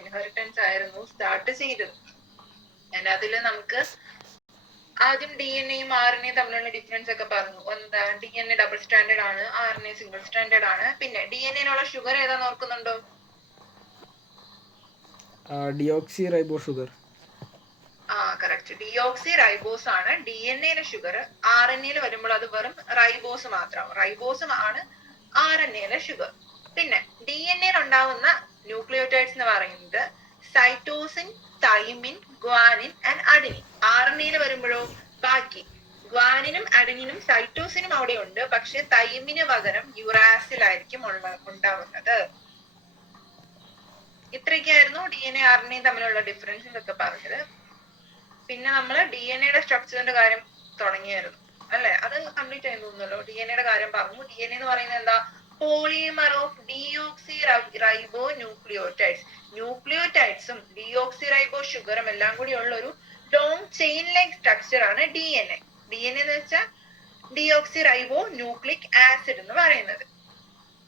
Inheritance ആയിരുന്നു start ചെയ്തത്. അതിൽ നമുക്ക് ആദ്യം DNA-യും RNA-യും തമ്മിലുള്ള ഡിഫറൻസ് ഒക്കെ പറഞ്ഞു. എന്താ, DNA ഡബിൾ സ്റ്റാൻഡേർഡ് ആണ്, RNA സിംഗിൾ സ്റ്റാൻഡേർഡ് ആണ്. പിന്നെ DNA-യിലുള്ള ഷുഗർ ഏതാന്ന് ഓർക്കുന്നുണ്ടോ? Deoxy റൈബോ sugar. Correct, deoxy ribose ആണ് DNA-യിലെ ഷുഗർ. RNA-യിൽ വരുമ്പോൾ അത് വെറും റൈബോസ് മാത്രമാവും. റൈബോസ് ആണ് RNA-യിലെ ഷുഗർ. പിന്നെ DNA-യിൽ ഉണ്ടാവുന്ന ന്യൂക്ലിയോടൈഡ്സ് എന്ന് പറയുന്നത് സൈറ്റോസിൻ, തൈമിൻ, ഗ്വാനിൻ ആൻഡ് അഡെനിൻ. RNA-യിൽ വരുമ്പോഴോ ബാക്കി ഗ്വാനിനും അഡെനിനും സൈറ്റോസിനും അവിടെ ഉണ്ട്, പക്ഷെ തൈമിന് പകരം യുറാസിലായിരിക്കും ഉണ്ടാവുന്നത്. ഇത്രയൊക്കെയായിരുന്നു DNA RNA തമ്മിലുള്ള ഡിഫറൻസ് ഒക്കെ പറഞ്ഞത്. പിന്നെ നമ്മൾ DNA-യുടെ സ്ട്രക്ചറിന്റെ കാര്യം തുടങ്ങിയായിരുന്നു അല്ലെ? അത് കംപ്ലീറ്റ് ആയി തോന്നുന്നല്ലോ. DNA-യുടെ കാര്യം പറഞ്ഞു. DNA എന്ന് പറയുന്നത് എന്താ? Polymer of deoxyribonucleotides. ന്യൂക്ലിയോടൈഡ്സും ഡിയോക്സി റൈബോ ഷുഗറും എല്ലാം കൂടി ഉള്ള ഒരു ലോങ് ചെയിൻ ലൈക്ക് സ്ട്രക്ചർ ആണ് DNA. DNA എന്ന് വെച്ചാൽ ഡിയോക്സി റൈബോ ന്യൂക്ലിക് ആസിഡ് എന്ന് പറയുന്നത്.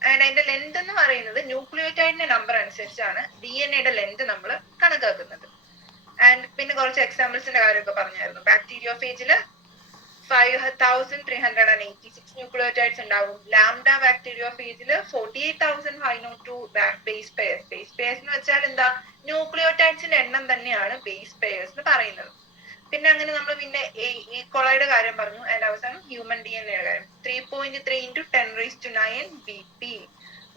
അതിന്റെ ലെന്ത് എന്ന് പറയുന്നത് ന്യൂക്ലിയോടൈഡിന്റെ നമ്പർ അനുസരിച്ചാണ് DNA-യുടെ ലെന്ത് നമ്മൾ കണക്കാക്കുന്നത്. ആൻഡ് പിന്നെ കുറച്ച് എക്സാമ്പിൾസിന്റെ കാര്യമൊക്കെ പറഞ്ഞായിരുന്നു. ബാക്ടീരിയോഫേജില് 5386 ന്യൂക്ലിയോടൈഡ്സ് ഉണ്ടാവും. ലാംഡ ബാക്ടീരിയോഫേജില് 48,502 ബേസ് പെയർസ്. ബേസ് പെയർസ് എന്ന് വെച്ചാൽ എന്താ? ന്യൂക്ലിയോടൈഡ്സിന്റെ എണ്ണം തന്നെയാണ് ബേസ് പെയർസ് എന്ന് പറയുന്നത്. പിന്നെ അങ്ങനെ നമ്മൾ പിന്നെ ഈക്വളോയുടെ കാര്യം പറഞ്ഞു. അതിന്റെ അവസാനം ഹ്യൂമൻ DNA-യുടെ കാര്യം. 3.3 × 10⁹ BP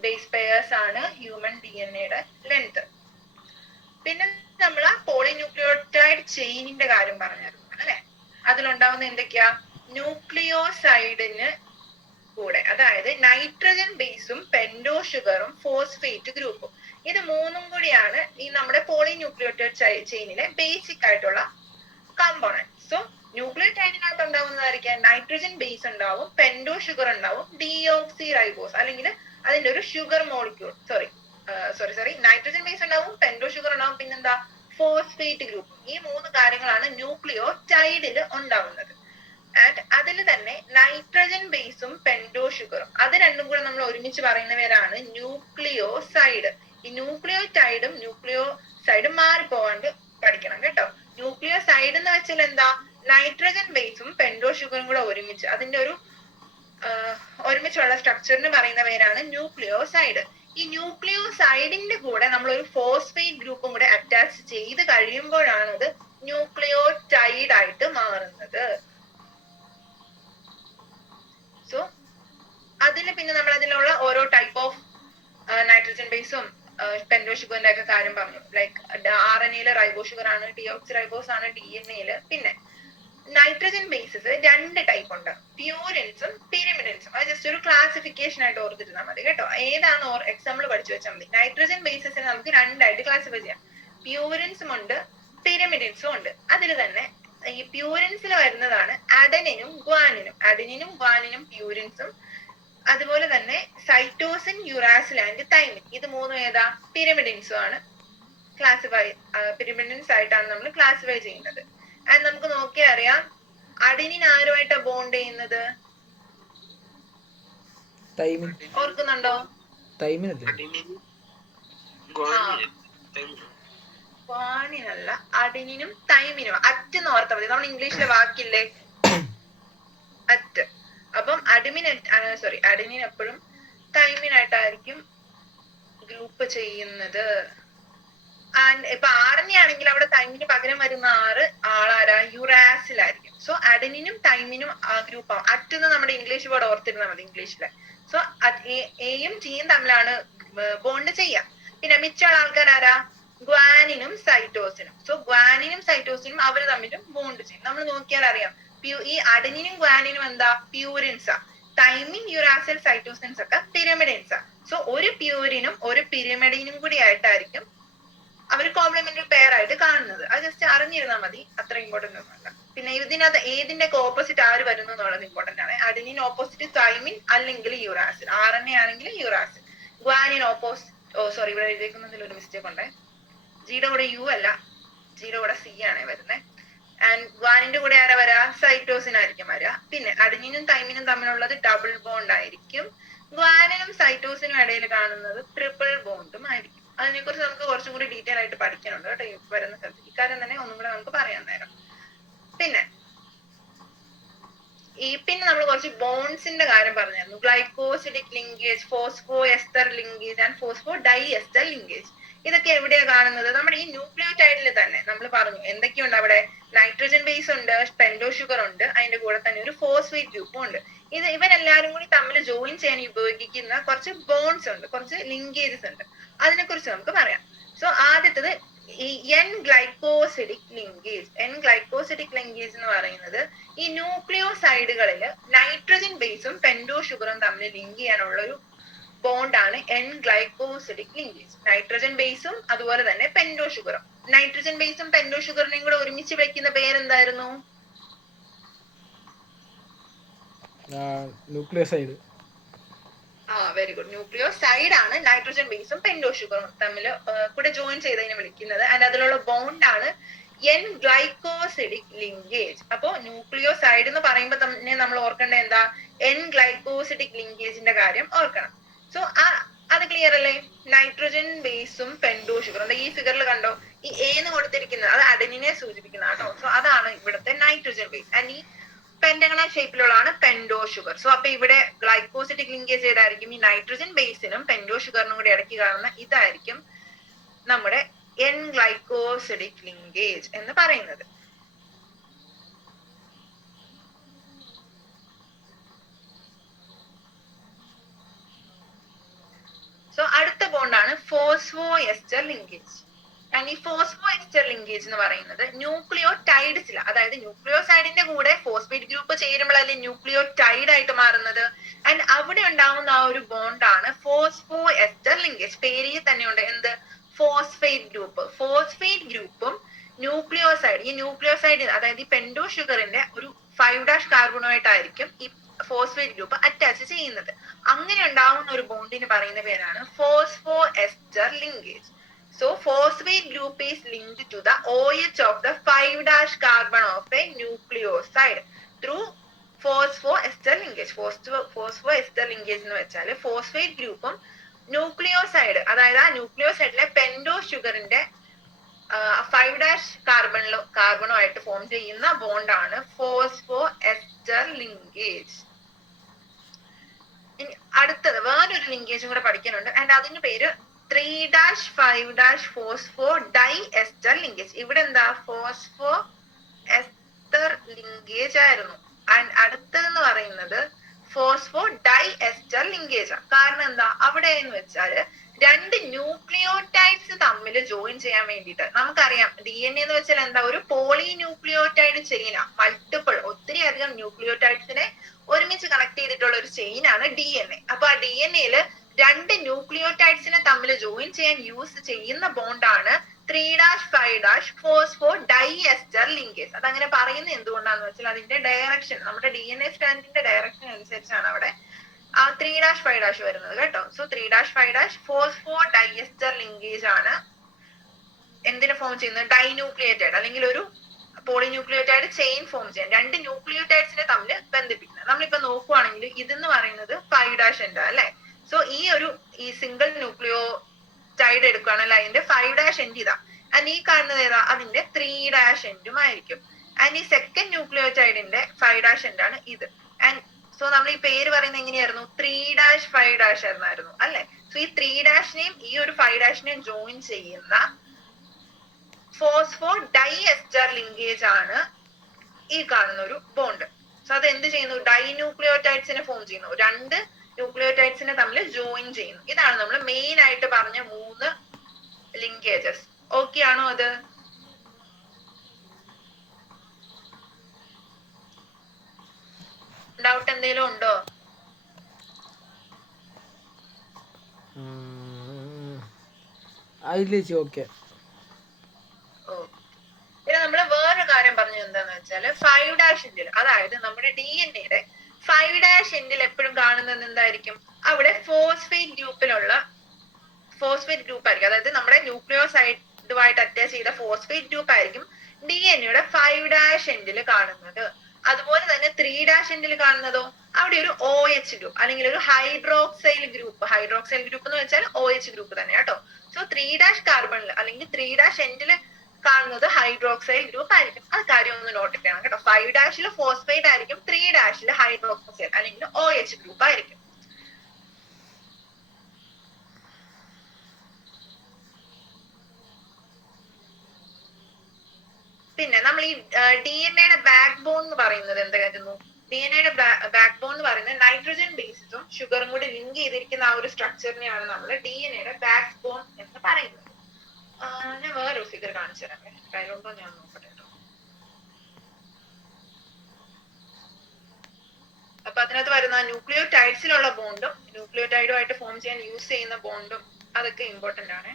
ബേസ് പെയർസ് ആണ് ഹ്യൂമൻ DNA-യുടെ ലെങ്ത്. പിന്നെ നമ്മൾ ആ പോളിന്യൂക്ലിയോടൈഡ് ചെയിനിന്റെ കാര്യം പറഞ്ഞായിരുന്നു അല്ലെ? അതിലുണ്ടാവുന്ന എന്തൊക്കെയാ? ന്യൂക്ലിയോസൈഡിന് കൂടെ, അതായത് നൈട്രജൻ ബേസും പെന്റോ ഷുഗറും ഫോസ്ഫേറ്റ് ഗ്രൂപ്പും. ഇത് മൂന്നും കൂടിയാണ് ഈ നമ്മുടെ പോളിന്യൂക്ലിയോടൈഡ് ചെയിനിലെ ബേസിക് ആയിട്ടുള്ള കമ്പോണന്റ്. സോ ന്യൂക്ലിയോടൈഡിനകത്ത് ഉണ്ടാവുന്നതായിരിക്കാം നൈട്രജൻ ബേസ് ഉണ്ടാവും, പെന്റോ ഷുഗർ ഉണ്ടാവും, ഡിയോക്സി റൈബോസ് അല്ലെങ്കിൽ അതിന്റെ ഒരു sugar molecule sorry nitrogen base ഉണ്ടാവും, പെന്റോ ഷുഗർ ഉണ്ടാവും, പിന്നെന്താ? Phosphate group. ഈ മൂന്ന് കാര്യങ്ങളാണ് ന്യൂക്ലിയോടൈഡിൽ ഉണ്ടാവുന്നത്. ആൻഡ് അതിൽ തന്നെ നൈട്രജൻ ബേസും പെന്റോ ഷുഗറും അത് രണ്ടും കൂടെ നമ്മൾ ഒരുമിച്ച് പറയുന്ന പേരാണ് ന്യൂക്ലിയോസൈഡ്. ഈ ന്യൂക്ലിയോടൈഡും ന്യൂക്ലിയോസൈഡും മാറിപ്പോവാണ്ട് പഠിക്കണം കേട്ടോ. ന്യൂക്ലിയോസൈഡ് എന്ന് വെച്ചാൽ എന്താ? നൈട്രജൻ ബേസും പെന്റോ ഷുഗറും കൂടെ ഒരുമിച്ച് അതിന്റെ ഒരു ഒരുമിച്ചുള്ള സ്ട്രക്ചറിന് പറയുന്ന പേരാണ് ന്യൂക്ലിയോസൈഡ്. ഈ ന്യൂക്ലിയോസൈഡിന്റെ കൂടെ നമ്മൾ ഒരു ഫോസ്ഫേറ്റ് ഗ്രൂപ്പും കൂടെ അറ്റാച്ച് ചെയ്ത് കഴിയുമ്പോഴാണ് അത് ന്യൂക്ലിയോടൈഡ് ആയിട്ട് മാറുന്നത്. സോ അതിന് പിന്നെ നമ്മൾ അതിലുള്ള ഓരോ ടൈപ്പ് ഓഫ് നൈട്രജൻ ബേസും പെന്റോ ഷുഗറിന്റെ ഒക്കെ കാര്യം പറഞ്ഞു. ലൈക്ക് RNA-യില് റൈബോ ഷുഗർ ആണ്, ഡിയോക്സി റൈബോസ് ആണ് DNA-യില്. പിന്നെ നൈട്രജൻ ബേസസ് രണ്ട് ടൈപ്പ് ഉണ്ട്, പ്യൂരിൻസും പിരിമിഡിൻസും. അത് ജസ്റ്റ് ഒരു ക്ലാസിഫിക്കേഷൻ ആയിട്ട് ഓർത്തിരുന്നാൽ മതി കേട്ടോ. ഏതാന്ന് എക്സാമ്പിൾ പഠിച്ചു വെച്ചാൽ മതി. നൈട്രജൻ ബേസസിനെ നമുക്ക് രണ്ടായിട്ട് ക്ലാസിഫൈ ചെയ്യാം. പ്യൂരിൻസും ഉണ്ട്, പിരിമിഡിൻസും ഉണ്ട്. അതിൽ തന്നെ ഈ പ്യൂരിൻസിൽ വരുന്നതാണ് അഡനിനും ഗ്വാനിനും പ്യൂരിൻസും. അതുപോലെ തന്നെ സൈറ്റോസിൻ, യുറാസിൽ ആൻഡ് തൈമിൻ, ഇത് മൂന്നും ഏതാ? പിരിമിഡിൻസും ആണ്. പിരിമിഡിൻസ് ആയിട്ടാണ് നമ്മൾ ക്ലാസിഫൈ ചെയ്യുന്നത്. ആൻഡ് നമുക്ക് നോക്കിയാൽ അറിയാം അഡെനിൻ ആരുമായിട്ടാ ബോണ്ട് ചെയ്യുന്നത്? ഓർക്കുന്നുണ്ടോ? ഗ്വാനിനല്ല, അഡെനിനും തൈമിനും. അറ്റ് എന്ന് ഓർത്താൽ മതി. നമ്മൾ ഇംഗ്ലീഷിലെ വാക്കില്ലേ അറ്റ്. അപ്പം അഡെനിൻ എപ്പോഴും തൈമിനായിട്ടായിരിക്കും ഗ്രൂപ്പ് ചെയ്യുന്നത്. ഇപ്പൊ RNA ആണെങ്കിൽ അവിടെ തൈമിന് പകരം വരുന്ന ആളാരാ? യുറാസിലായിരിക്കും. സോ അഡെനിനും തൈമിനും ഗ്രൂപ്പ് ആവും. അറ്റെന്ന് നമ്മുടെ ഇംഗ്ലീഷ് വേർഡ് ഓർത്തിരുന്നാൽ മതി ഇംഗ്ലീഷിലെ. സോ എയും ടിയും തമ്മിലാണ് ബോണ്ട് ചെയ്യാം. പിന്നെ മിച്ചുള്ള ആൾക്കാർ ആരാ? ഗ്വാനിനും സൈറ്റോസിനും. സോ ഗ്വാനിനും സൈറ്റോസിനും അവർ തമ്മിലും ബോണ്ട് ചെയ്യും. നമ്മൾ നോക്കിയാൽ അറിയാം ഈ അഡെനിനും ഗ്വാനിനും എന്താ? പ്യൂരിൻസാ. തൈമിൻ, യുറാസിൽ, സൈറ്റോസിൻസ് ഒക്കെ പിരമിഡിൻസാ. സോ ഒരു പ്യൂരിനും ഒരു പിരമിഡിനും കൂടി ആയിട്ടായിരിക്കും അവർ കോംപ്ലിമെന്ററി പെയർ ആയിട്ട് കാണുന്നത്. അത് ജസ്റ്റ് അറിഞ്ഞിരുന്നാൽ മതി, അത്ര ഇമ്പോർട്ടന്റ് ഒന്നുമല്ല. പിന്നെ ഇതിനകത്ത് ഏതിന്റെ ഓപ്പോസിറ്റ് ആര് വരുന്നു എന്നുള്ളത് ഇമ്പോർട്ടന്റ് ആണ്. അഡെനിൻ ഓപ്പോസിറ്റ് തൈമിൻ അല്ലെങ്കിൽ യുറാസിൽ. RNA ആണെങ്കിൽ യുറാസിൽ. ഗ്വാനിൻ ഓപ്പോസിറ്റ് ഇവിടെ എഴുതിയിരിക്കുന്നതിൽ ഒരു മിസ്റ്റേക്ക് ഉണ്ട്. ജിയുടെ കൂടെ യു അല്ല, ജിയുടെ കൂടെ സി ആണ് വരുന്നത്. ആൻഡ് ഗ്വാനിന്റെ കൂടെ ആരാ വരാ? സൈറ്റോസിൻ ആയിരിക്കും വരാ. പിന്നെ അഡെനിനും തൈമിനും തമ്മിലുള്ളത് ഡബിൾ ബോണ്ട് ആയിരിക്കും. ഗ്വാനിനും സൈറ്റോസിനും ഇടയിൽ കാണുന്നത് ട്രിപ്പിൾ ബോണ്ടും ആയിരിക്കും. അതിനെക്കുറിച്ച് നമുക്ക് കുറച്ചും കൂടി ഡീറ്റെയിൽ ആയിട്ട് പഠിക്കാനുണ്ട് കേട്ടോ ഈ വരുന്ന സ്ഥലത്ത്. ഇക്കാര്യം തന്നെ ഒന്നും കൂടെ നമുക്ക് പറയാൻ നേരം. പിന്നെ നമ്മൾ കുറച്ച് ബോൺസിന്റെ കാര്യം പറഞ്ഞായിരുന്നു. Glycosidic linkage, phosphoester linkage and phosphodiester linkage. ഇതൊക്കെ എവിടെയാ കാണുന്നത്? നമ്മുടെ ഈ ന്യൂക്ലിയോടൈഡിൽ തന്നെ നമ്മൾ പറഞ്ഞു എന്തൊക്കെയുണ്ട് അവിടെ. നൈട്രജൻ ബേസ് ഉണ്ട്, പെന്റോ ഷുഗർ ഉണ്ട്, അതിന്റെ കൂടെ തന്നെ ഒരു ഫോസ്ഫേറ്റ് ഗ്രൂപ്പും ഉണ്ട്. ഇവരെല്ലാരും കൂടി തമ്മിൽ ജോയിൻ ചെയ്യാൻ ഉപയോഗിക്കുന്ന കുറച്ച് ബോൺസ് ഉണ്ട്, കുറച്ച് ലിങ്കേജസ് ഉണ്ട്. അതിനെ കുറിച്ച് നമുക്ക് പറയാം. സോ ആദ്യത്തത് ഈ N glycosidic linkage. N glycosidic linkage എന്ന് പറയുന്നത് ഈ ന്യൂക്ലിയോസൈഡുകളിൽ നൈട്രജൻ ബേസും പെന്റോ ഷുഗറും തമ്മിൽ ലിങ്ക് ചെയ്യാനുള്ള ഒരു ബോണ്ടാണ് എൻ ഗ്ലൈക്കോസിഡിക് ലിങ്കേജ്. നൈട്രജൻ ബേസും അതുപോലെ തന്നെ പെന്റോ ഷുഗറും. നൈട്രജൻ ബേസും പെന്റോ ഷുഗറിനെയും കൂടെ ഒരുമിച്ച് വിളിക്കുന്ന പേരെന്തായിരുന്നു? ന്യൂക്ലിയോസൈഡ്. Very good. ന്യൂക്ലിയോസൈഡ് ആണ് നൈട്രജൻ ബേസും പെന്റോ ഷുഗറും തമ്മിൽ കൂടെ ജോയിൻ ചെയ്തതിനെ വിളിക്കുന്നത്. ആൻഡ് അതിലുള്ള ബോണ്ടാണ് എൻ ഗ്ലൈക്കോസിഡിക് ലിങ്കേജ്. അപ്പോ ന്യൂക്ലിയോസൈഡ് എന്ന് പറയുമ്പോൾ തന്നെ നമ്മൾ ഓർക്കേണ്ടത് എന്താ? എൻ ഗ്ലൈക്കോസിഡിക് ലിങ്കേജിന്റെ കാര്യം ഓർക്കണം. സോ അത് ക്ലിയർ അല്ലേ? നൈട്രജൻ ബേസും പെന്റോ ഷുഗറും. ഈ ഫിഗറിൽ കണ്ടോ, ഈ എന്ന് കൊടുത്തിരിക്കുന്നത് അത് അഡനിനെ സൂചിപ്പിക്കുന്ന കേട്ടോ. സോ അതാണ് ഇവിടുത്തെ നൈട്രജൻ ബേസ്. ആൻഡ് ഈ പെന്റഗണൽ ഷേപ്പിലുള്ളതാണ് പെന്റോ ഷുഗർ. സോ അപ്പൊ ഇവിടെ ഗ്ലൈക്കോസിഡിക് ലിങ്കേജ് ഏതായിരിക്കും? ഈ നൈട്രജൻ ബേസിനും പെന്റോ ഷുഗറിനും കൂടി ഇടയ്ക്ക് കാണുന്ന ഇതായിരിക്കും നമ്മുടെ എൻ ഗ്ലൈക്കോസിഡിക് ലിങ്കേജ് എന്ന് പറയുന്നത്. സോ അടുത്ത ബോണ്ടാണ് ഫോസ്ഫോ എസ്റ്റർ ലിങ്കേജ്. ആൻഡ് ഈ ഫോസ്ഫോ എസ്റ്റർ ലിങ്കേജ് എന്ന് പറയുന്നത് ന്യൂക്ലിയോടൈഡ്സിൽ, അതായത് ന്യൂക്ലിയോസൈഡിന്റെ കൂടെ ഫോസ്ഫേറ്റ് ഗ്രൂപ്പ് ചേരുമ്പോഴല്ലേ ന്യൂക്ലിയോടൈഡ് ആയിട്ട് മാറുന്നത്. ആൻഡ് അവിടെ ഉണ്ടാവുന്ന ആ ഒരു ബോണ്ടാണ് ഫോസ്ഫോ എസ്റ്റർ ലിങ്കേജ്. പേരിൽ തന്നെ ഉണ്ട് എന്ത്? Phosphate group. ഫോസ്ഫേറ്റ് ഗ്രൂപ്പും ന്യൂക്ലിയോസൈഡ്, ഈ ന്യൂക്ലിയോസൈഡ് അതായത് ഈ പെന്റോ ഷുഗറിന്റെ ഒരു 5' കാർബണുമായിട്ടായിരിക്കും ഈ ഫോസ്ഫേറ്റ് ഗ്രൂപ്പ് അറ്റാച്ച് ചെയ്യുന്നത്. അങ്ങനെ ഉണ്ടാവുന്ന ഒരു ബോണ്ടിന് പറയുന്ന പേരാണ് phosphoester linkage. So phosphate group is linked to the OH of the 5' carbon of a nucleoside through phosphoester linkage. Phosphoester linkage എന്ന് വെച്ചാൽ ഫോസ്ഫേറ്റ് ഗ്രൂപ്പും ന്യൂക്ലിയോസൈഡ്, അതായത് ആ ന്യൂക്ലിയോസൈഡിലെ പെന്റോ ഷുഗറിന്റെ 5' കാർബണുമായിട്ട് ഫോം ചെയ്യുന്ന ബോണ്ടാണ് ഫോസ്ഫോ എസ്റ്റർ ലിങ്കേജ്. ഇനി അടുത്തത് വേറൊരു ലിങ്കേജും കൂടെ പഠിക്കാനുണ്ട്. ആൻഡ് അതിന്റെ പേര് 3' 5' ഫോസ്ഫോ ഡൈ എസ്റ്റർ ലിങ്കേജ്. ഇവിടെ എന്താ? ഫോസ്ഫോ എസ്റ്റർ ലിങ്കേജ് ആയിരുന്നു. ആൻഡ് അടുത്തതെന്ന് പറയുന്നത് ഫോസ്ഫോ ഡൈ എസ്റ്റർ ലിങ്കേജ് ആണ്. കാരണം എന്താ? അവിടെ എന്ന് വെച്ചാല് രണ്ട് ന്യൂക്ലിയോടൈഡ്സ് തമ്മിൽ ജോയിൻ ചെയ്യാൻ വേണ്ടിയിട്ട് നമുക്കറിയാം DNA എന്ന് വെച്ചാൽ എന്താ? ഒരു പോളി ന്യൂക്ലിയോടൈഡ് ചെയിനാ. മൾട്ടിപ്പിൾ, ഒത്തിരി അധികം ന്യൂക്ലിയോടൈഡ്സിനെ ഒരുമിച്ച് കണക്ട് ചെയ്തിട്ടുള്ള ഒരു ചെയിനാണ് DNA. അപ്പൊ ആ DNAയില് രണ്ട് ന്യൂക്ലിയോടൈഡ്സിനെ തമ്മിൽ ജോയിൻ ചെയ്യാൻ യൂസ് ചെയ്യുന്ന ബോണ്ടാണ് 3' 5' ഫോസ്ഫോ ഡൈ എസ്റ്റർ ലിങ്കേജ്. അതങ്ങനെ പറയുന്നത് എന്തുകൊണ്ടാന്ന് വെച്ചാൽ അതിന്റെ ഡയറക്ഷൻ, നമ്മുടെ DNA സ്ട്രാൻഡിന്റെ ഡയറക്ഷൻ അനുസരിച്ചാണ് അവിടെ ആ 3' 5' വരുന്നത് കേട്ടോ. So 3' 5' phosphodiester linkage ആണ് എന്തിനെ ഫോം ചെയ്യുന്നത്? ഡൈന്യൂക്ലിയേറ്റൈഡ് അല്ലെങ്കിൽ ഒരു പോളിന്യൂക്ലിയോടൈഡ് ചെയിൻ ഫോം ചെയ്യാൻ രണ്ട് ന്യൂക്ലിയോടൈഡ്സിനെ തമ്മിൽ ബന്ധിപ്പിക്കുന്നത്. നമ്മളിപ്പോ നോക്കുവാണെങ്കിൽ ഇതെന്ന് പറയുന്നത് 5' ഉണ്ട് അല്ലെ. സോ ഈ സിംഗിൾ ന്യൂക്ലിയോടൈഡ് എടുക്കുകയാണെങ്കിൽ അതിന്റെ 5' എൻഡ് ഇതാ. ആൻഡ് ഈ കാണുന്നത് ഏതാ? അതിന്റെ 3' എൻഡും ആയിരിക്കും. ആൻഡ് ഈ സെക്കൻഡ് ന്യൂക്ലിയോടൈഡിന്റെ 5' എൻഡ് ആണ് ഇത്. ആൻഡ് സോ നമ്മൾ ഈ പേര് പറയുന്നത് എങ്ങനെയായിരുന്നു? 3' 5' എന്നായിരുന്നു അല്ലെ. സോ ഈ 3'നെയും ഈ ഒരു 5'നെയും ജോയിൻ ചെയ്യുന്ന ഫോസ്ഫോ ഡൈ എസ്റ്റർ ലിങ്കേജ് ആണ് ഈ കാണുന്ന ഒരു ബോണ്ട്. സോ അത് എന്ത് ചെയ്യുന്നു? ഡൈന്യൂക്ലിയോടൈഡ്സിനെ ഫോം ചെയ്യുന്നു. രണ്ട് ന്യൂക്ലിയോടൈഡ്സിനെ തമ്മിൽ ജോയിൻ ചെയ്യുന്നു. ഇതാണ് നമ്മൾ മെയിൻ ആയിട്ട് പറഞ്ഞ 3 ലിങ്കേജസ്. ഓക്കെ ആണോ? അത് ഡൗട്ട് എന്തെങ്കിലും ഉണ്ടോ? ഓക്കെ. പിന്നെ നമ്മൾ വേറൊരു കാര്യം പറഞ്ഞത് എന്താന്ന് വെച്ചാല് 5' എൻഡിൽ, അതായത് നമ്മുടെ DNAയുടെ 5' എൻഡിൽ എപ്പോഴും കാണുന്നത് എന്തായിരിക്കും? അവിടെ ഫോസ്ഫേറ്റ് ഗ്രൂപ്പ് ആയിരിക്കും. അതായത് നമ്മുടെ ന്യൂക്ലിയോസൈഡുമായിട്ട് അറ്റാച്ച് ചെയ്ത ഫോസ്ഫേറ്റ് ഗ്രൂപ്പ് ആയിരിക്കും DNAയുടെ 5' എൻഡിൽ കാണുന്നത്. അതുപോലെ തന്നെ 3' എൻഡിൽ കാണുന്നതോ അവിടെ ഒരു OH ഗ്രൂപ്പ് അല്ലെങ്കിൽ ഒരു ഹൈഡ്രോക്സൈൽ ഗ്രൂപ്പ് എന്ന് വെച്ചാൽ OH ഗ്രൂപ്പ് തന്നെ കേട്ടോ. സോ 3' കാർബണിൽ അല്ലെങ്കിൽ 3' എൻഡിൽ കാണുന്നത് ഹൈഡ്രോക്സൈൽ ഗ്രൂപ്പ് ആയിരിക്കും. അത് കാര്യം ഒന്ന് നോട്ട് ചെയ്യണം കേട്ടോ. 5' ഫോസ്ഫേറ്റ് ആയിരിക്കും, 3' ഹൈഡ്രോക്സൈൽ അല്ലെങ്കിൽ OH ഗ്രൂപ്പ് ആയിരിക്കും. പിന്നെ നമ്മൾ ഈ DNA ബാക്ക് ബോൺ എന്ന് പറയുന്നത് എന്തായിരുന്നു? DNA ബാക്ക് ബോൺ എന്ന് പറയുന്നത് നൈട്രജൻ ബേസും ഷുഗറും കൂടി ലിങ്ക് ചെയ്തിരിക്കുന്ന ആ ഒരു സ്ട്രക്ചറിനെയാണ് നമ്മൾ DNA ബാക്ക് ബോൺ എന്ന് പറയുന്നത്. ഞാൻ വേറൊരു ഫിഗർ കാണിച്ചു തരാം, കയ്യിലുണ്ടോ ഞാൻ നോക്കട്ടെ കേട്ടോ. അപ്പൊ അതിനകത്ത് വരുന്ന ന്യൂക്ലിയോടൈഡ്സിലുള്ള ബോണ്ടും ന്യൂക്ലിയോടൈഡുമായിട്ട് ഫോം ചെയ്യാൻ യൂസ് ചെയ്യുന്ന ബോണ്ടും അതൊക്കെ ഇമ്പോർട്ടന്റ് ആണ്.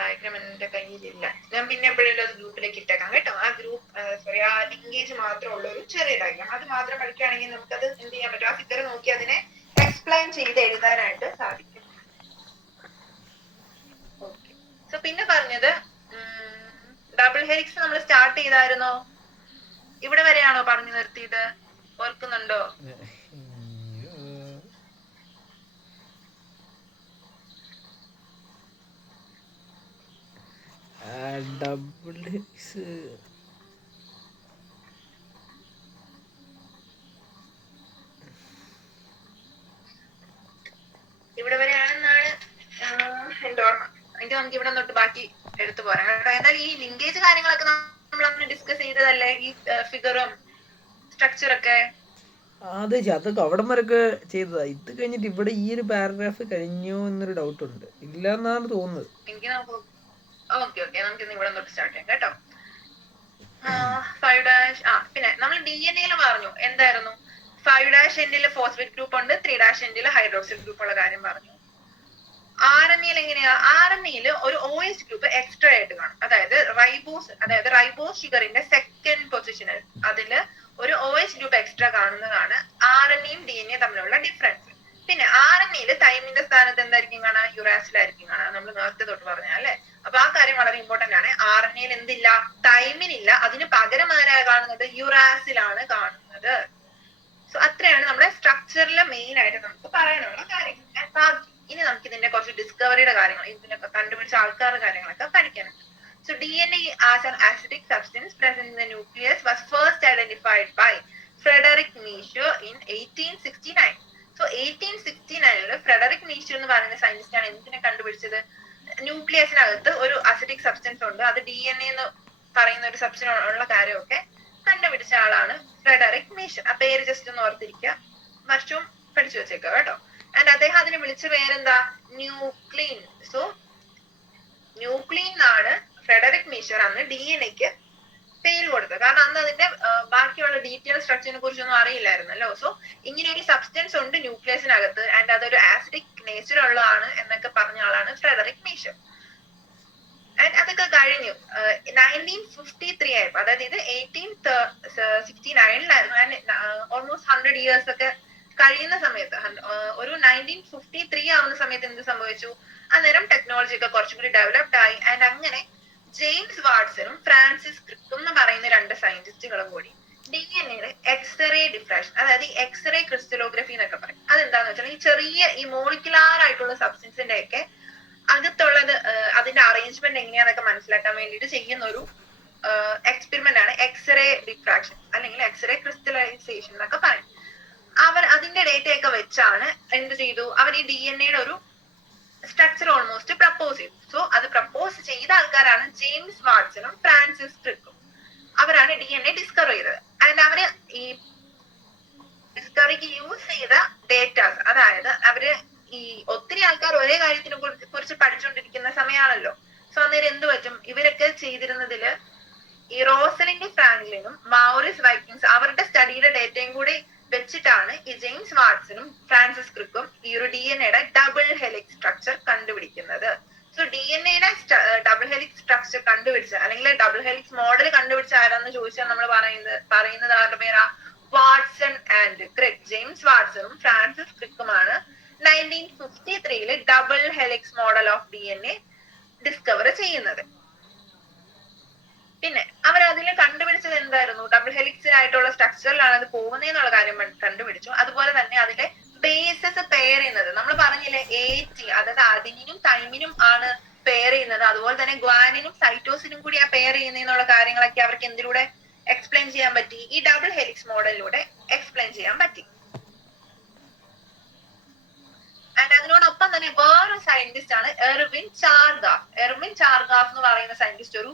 ഡയഗ്രാം എന്റെ കയ്യിലില്ല, ഞാൻ പിന്നെ എപ്പോഴെങ്കിലും അത് ഗ്രൂപ്പിലേക്ക് ഇട്ടേക്കാം കേട്ടോ. ആ ഗ്രൂപ്പ് ആ ലിങ്കേജ് മാത്രമുള്ള ഒരു ചെറിയ ഡയഗ്രാം, അത് മാത്രം പഠിക്കുകയാണെങ്കിൽ നമുക്കത് എന്ത് ചെയ്യാൻ പറ്റും, ആ ഫിഗർ നോക്കി അതിനെ എക്സ്പ്ലെയിൻ ചെയ്ത് എഴുതാനായിട്ട് സാധിക്കും. ഓക്കെ, സോ പിന്നെ പറഞ്ഞത് ഡബിൾ ഹെലിക്സ് നമ്മൾ സ്റ്റാർട്ട് ചെയ്തായിരുന്നോ? ഇവിടെ വരെയാണോ പറഞ്ഞു നിർത്തിയത്? ഓർക്കുന്നുണ്ടോ? ഡബിൾ ഹെലിക്സ് ഇവിടെ വരെയാണെന്നാണ് എന്റെ ഓർമ്മ. എനിക്ക് നമുക്ക് ഇവിടെ തൊട്ട് ബാക്കി എടുത്തു പോരാം കേട്ടോ. എന്തായാലും ഈ ലിങ്കേജ് കാര്യങ്ങളൊക്കെ നമ്മൾ അന്ന് ഡിസ്കസ് ചെയ്തതല്ലേ, ഈ ഫിഗറും സ്ട്രക്ചറൊക്കെ. അതൊക്കെ അവിടം വരെയൊക്കെ ചെയ്തതാ. ഇത് കഴിഞ്ഞിട്ട് ഇവിടെ ഈ ഒരു പാരഗ്രാഫ് കഴിഞ്ഞോ എന്നൊരു ഡൗട്ട് ഉണ്ട്. ഇല്ല എന്നാണ് തോന്നുന്നത്. എനിക്ക് ഓക്കെ നമുക്ക് ഇവിടെ തൊട്ട് സ്റ്റാർട്ട് ചെയ്യാം കേട്ടോ. 5' പിന്നെ നമ്മൾ DNA പറഞ്ഞു എന്തായിരുന്നു? 5' എൻഡിൽ ഫോസ്ഫേറ്റ് ഗ്രൂപ്പ് ഉണ്ട്, 3' എൻഡിൽ ഹൈഡ്രോക്സിൽ ഗ്രൂപ്പ് ഉള്ള കാര്യം പറഞ്ഞു. RNA എങ്ങനെയാ? RNA ഒരു OH ഗ്രൂപ്പ് എക്സ്ട്രാ ആയിട്ട് കാണും. അതായത് റൈബോസ് ഷുഗറിന്റെ സെക്കൻഡ് പൊസിഷനിൽ അതില് ഒരു OH ഗ്രൂപ്പ് എക്സ്ട്രാ കാണുന്നതാണ് RNAയും DNA തമ്മിലുള്ള ഡിഫറൻസ്. പിന്നെ RNAയില് തൈമിന്റെ സ്ഥാനത്ത് എന്തായിരിക്കും കാണാ? യുറാസിലായിരിക്കും കാണാ. നമ്മൾ നേരത്തെ തൊട്ട് പറഞ്ഞ അല്ലെ. അപ്പൊ ആ കാര്യം വളരെ ഇമ്പോർട്ടന്റ് ആണ്. RNAയിൽ എന്തില്ല? തൈമിനില്ല. അതിന് പകരം ആരാണ് കാണുന്നത്? യുറാസിലാണ് കാണുന്നത്. സോ അത്രയാണ് നമ്മുടെ സ്ട്രക്ചറിലെ മെയിൻ ആയിട്ട് നമുക്ക് പറയാനുള്ള കാര്യങ്ങൾ. ഇനി നമുക്ക് ഇതിന്റെ കുറച്ച് ഡിസ്കവറിയുടെ കാര്യങ്ങൾ, ഇതിനൊക്കെ കണ്ടുപിടിച്ച ആൾക്കാരുടെ കാര്യങ്ങളൊക്കെ പഠിക്കാനുണ്ട്. So DNA as an acidic substance present in the nucleus was first identified by Frederick Miescher in 1869. So 1869 Frederick Miescher എന്ന് പറയുന്ന സയന്റിസ്റ്റ് ആണ് എന്തിനെ കണ്ടുപിടിച്ചത്? ന്യൂക്ലിയസിനകത്ത് ഒരു അസിഡിക് സബ്സ്റ്റൻസ് ഉണ്ട്, അത് DNA എന്ന് പറയുന്ന ഒരു സബ്സ്റ്റൻസ് ഉള്ള കാര്യമൊക്കെ കണ്ടുപിടിച്ച ആളാണ് ഫ്രെഡറിക് മീഷർ. ആ പേര് ജസ്റ്റ് ഒന്ന് ഓർത്തിരിക്കുക, വർഷവും പഠിച്ചു വെച്ചേക്കുക കേട്ടോ. ആൻഡ് അദ്ദേഹം അതിനെ വിളിച്ച പേരെന്താ? ന്യൂക്ലീൻ. സോ ന്യൂക്ലീൻ ആണ് ഫ്രെഡറിക് മീഷർ അന്ന് DNA-ക്ക് പേര് കൊടുത്തത്. കാരണം അന്ന് അതിന്റെ ബാക്കിയുള്ള ഡീറ്റെയിൽ സ്ട്രക്ചറിനെ കുറിച്ചൊന്നും അറിയില്ലായിരുന്നല്ലോ. സോ ഇങ്ങനെ ഒരു സബ്സ്റ്റൻസ് ഉണ്ട് ന്യൂക്ലിയസിനകത്ത് ആൻഡ് അതൊരു ആസിഡിക് നേച്ചർ ഉള്ളതാണ് എന്നൊക്കെ പറഞ്ഞ ആളാണ് ഫ്രെഡറിക് മീഷർ. ആൻഡ് അതൊക്കെ കഴിഞ്ഞു 1953 ആയപ്പോ, അതായത് ഇത് 1869 ആൻഡ് ഓൾമോസ്റ്റ് 100 years ഒക്കെ കഴിയുന്ന സമയത്ത്, ഒരു 1953 ആവുന്ന സമയത്ത് എന്ത് സംഭവിച്ചു? അന്നേരം ടെക്നോളജി ഒക്കെ കുറച്ചും കൂടി ഡെവലപ്ഡ് ആയി. ആൻഡ് അങ്ങനെ ജെയിംസ് വാട്സണും ഫ്രാൻസിസ് ക്രിക്കും എന്ന് പറയുന്ന രണ്ട് സയന്റിസ്റ്റുകളും കൂടി DNA-യുടെ എക്സ്റേ ഡിഫ്രാക്ഷൻ, അതായത് ഈ എക്സ്റേ ക്രിസ്റ്റലോഗ്രഫി എന്നൊക്കെ പറയും. അതെന്താന്ന് വെച്ചാൽ ഈ ചെറിയ ഈ മോളിക്കുലാർ ആയിട്ടുള്ള സബ്സ്റ്റൻസിന്റെ ഒക്കെ അകത്തുള്ളത് അതിന്റെ അറേഞ്ച്മെന്റ് എങ്ങനെയാന്നൊക്കെ മനസ്സിലാക്കാൻ വേണ്ടിയിട്ട് ചെയ്യുന്ന ഒരു എക്സ്പെരിമെന്റ് ആണ് എക്സ്റേ ഡിഫ്രാക്ഷൻ അല്ലെങ്കിൽ എക്സ്റേ ക്രിസ്റ്റലൈസേഷൻ എന്നൊക്കെ പറയും. അവർ അതിന്റെ ഡേറ്റയൊക്കെ വെച്ചാണ് എന്ത് ചെയ്തു? അവർ ഈ DNA-യുടെ ഒരു സ്ട്രക്ചർ ഓൾമോസ്റ്റ് പ്രപ്പോസ് ചെയ്തു. സോ അത് പ്രപ്പോസ് ചെയ്ത ആൾക്കാരാണ് ജെയിംസ് വാട്സണും ഫ്രാൻസിസ് ക്രിക്കും. അവരാണ് DNA ഡിസ്കവർ ചെയ്തത്. ആൻഡ് അവര് ഈ ഡിസ്കവറിക്ക് യൂസ് ചെയ്ത ഡേറ്റാസ്, അതായത് അവര് ഈ ഒത്തിരി ആൾക്കാർ ഒരേ കാര്യത്തിനെ കുറിച്ച് പഠിച്ചുകൊണ്ടിരിക്കുന്ന സമയമാണല്ലോ. സോ അന്നേരം എന്ത് പറ്റും? ഇവരൊക്കെ ചെയ്തിരുന്നതില് ഈ റോസലിൻഡ് ഫ്രാങ്ക്ലിനും മൗറിസ് വൈക്കിങ്സ് അവരുടെ സ്റ്റഡിയുടെ ഡേറ്റയും കൂടി വെച്ചിട്ടാണ് ഈ ജെയിംസ് വാട്സണും ഫ്രാൻസിസ് ക്രിക്കും ഈ ഒരു DNA-യുടെ ഡബിൾ ഹെലിക്സ് സ്ട്രക്ചർ കണ്ടുപിടിക്കുന്നത്. സോ DNA-യുടെ ഡബിൾ ഹെലിക്സ് സ്ട്രക്ചർ കണ്ടുപിടിച്ച അല്ലെങ്കിൽ ഡബിൾ ഹെലിക്സ് മോഡൽ കണ്ടുപിടിച്ച ആരാന്ന് ചോദിച്ചാൽ നമ്മൾ പറയുന്നത് ആരുടെ പേരാ? Watson and Crick. ജെയിംസ് വാട്സണും ഫ്രാൻസിസ് ക്രിക്കുമാണ് 1953 double helix model of DNA discover ചെയ്യുന്നത്. പിന്നെ അവർ അതിൽ കണ്ടുപിടിച്ചത് എന്തായിരുന്നു? ഡബിൾ ഹെലിക്സിനായിട്ടുള്ള സ്ട്രക്ചറിലാണ് അത് പോകുന്നതെന്നുള്ള കാര്യം കണ്ടുപിടിച്ചു. അതുപോലെ തന്നെ അതിലെ ബേസസ് പെയർ ചെയ്യുന്നത് നമ്മൾ പറഞ്ഞില്ലേ, AT അതായത് അഡിനിനും തൈമിനും ആണ് പെയർ ചെയ്യുന്നത്. അതുപോലെ തന്നെ ഗ്വാനിനും സൈറ്റോസിനും കൂടി ആ പെയർ ചെയ്യുന്നതിനുള്ള കാര്യങ്ങളൊക്കെ അവർക്ക് എന്തിലൂടെ എക്സ്പ്ലെയിൻ ചെയ്യാൻ പറ്റി? ഈ ഡബിൾ ഹെലിക്സ് മോഡലിലൂടെ എക്സ്പ്ലെയിൻ ചെയ്യാൻ പറ്റി. ആൻഡ് അതിനോടൊപ്പം തന്നെ വേറൊരു സയന്റിസ്റ്റ് ആണ് എർവിൻ ചാർഗാഫ്. എർവിൻ ചാർഗാഫ് എന്ന് പറയുന്ന സയന്റിസ്റ്റ് ഒരു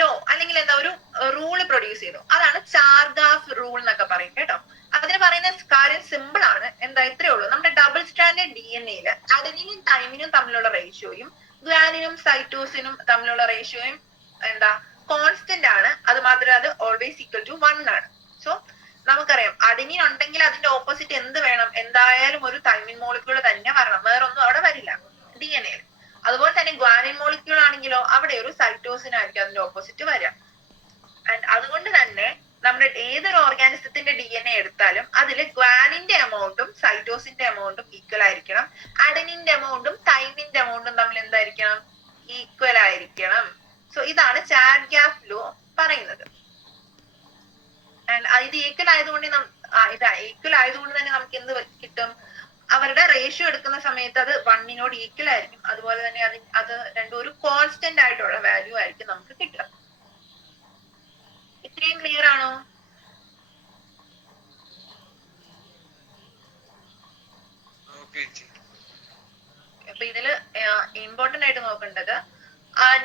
ലോ അല്ലെങ്കിൽ എന്താ ഒരു റൂള് പ്രൊഡ്യൂസ് ചെയ്തു. അതാണ് ചാർഗാഫ് റൂൾ എന്നൊക്കെ പറയും കേട്ടോ. അതിന് പറയുന്ന കാര്യം സിമ്പിൾ ആണ്. എന്താ? ഇത്രേ ഉള്ളൂ. നമ്മുടെ ഡബിൾ സ്റ്റാൻഡേർഡ് DNA-യിൽ അഡനിനും തൈമിനും തമ്മിലുള്ള റേഷ്യോയും ഗ്വാനിനും സൈറ്റോസിനും തമ്മിലുള്ള റേഷ്യോയും എന്താ കോൺസ്റ്റന്റ് ആണ്. അത് മാത്രമേ അത് ഓൾവേസ് ഈക്വൽ ടു 1 ആണ്. സോ നമുക്കറിയാം അഡനിൻ ഉണ്ടെങ്കിൽ അതിന്റെ ഓപ്പോസിറ്റ് എന്ത് വേണം? എന്തായാലും ഒരു തൈമിൻ മോളിക്യൂൾ തന്നെ വരണം, വേറൊന്നും അവിടെ വരില്ല DNA-യിൽ. അതുപോലെ തന്നെ ഗ്വാനിൻ മോളിക്യൂൾ ആണെങ്കിലോ അവിടെ ഒരു സൈറ്റോസിൻ ആയിരിക്കും അതിന്റെ ഓപ്പോസിറ്റ് വരിക. ആൻഡ് അതുകൊണ്ട് തന്നെ നമ്മുടെ ഏതൊരു ഓർഗാനിസത്തിന്റെ DNA എടുത്താലും അതിൽ ഗ്വാനിന്റെ എമൗണ്ടും സൈറ്റോസിന്റെ എമൗണ്ടും ഈക്വൽ ആയിരിക്കണം. അഡനിന്റെ എമൗണ്ടും തൈമിന്റെ എമൗണ്ടും തമ്മിൽ എന്തായിരിക്കണം? ഈക്വൽ ആയിരിക്കണം. സോ ഇതാണ് ചാർഗാഫ് ലോ പറയുന്നത്. ആൻഡ് ഇത് ഈക്വൽ ആയതുകൊണ്ട് തന്നെ നമുക്ക് എന്ത് കിട്ടും? അവരുടെ റേഷ്യോ എടുക്കുന്ന സമയത്ത് അത് 1 ഈക്വൽ ആയിരിക്കും. അതുപോലെ തന്നെ അത് രണ്ടും ഒരു കോൺസ്റ്റന്റ് ആയിട്ടുള്ള വാല്യൂ ആയിരിക്കും നമുക്ക് കിട്ടുക. ഇത്രയും ക്ലിയർ ആണോ? അപ്പൊ ഇതില് ഇമ്പോർട്ടന്റ് ആയിട്ട് നോക്കേണ്ടത്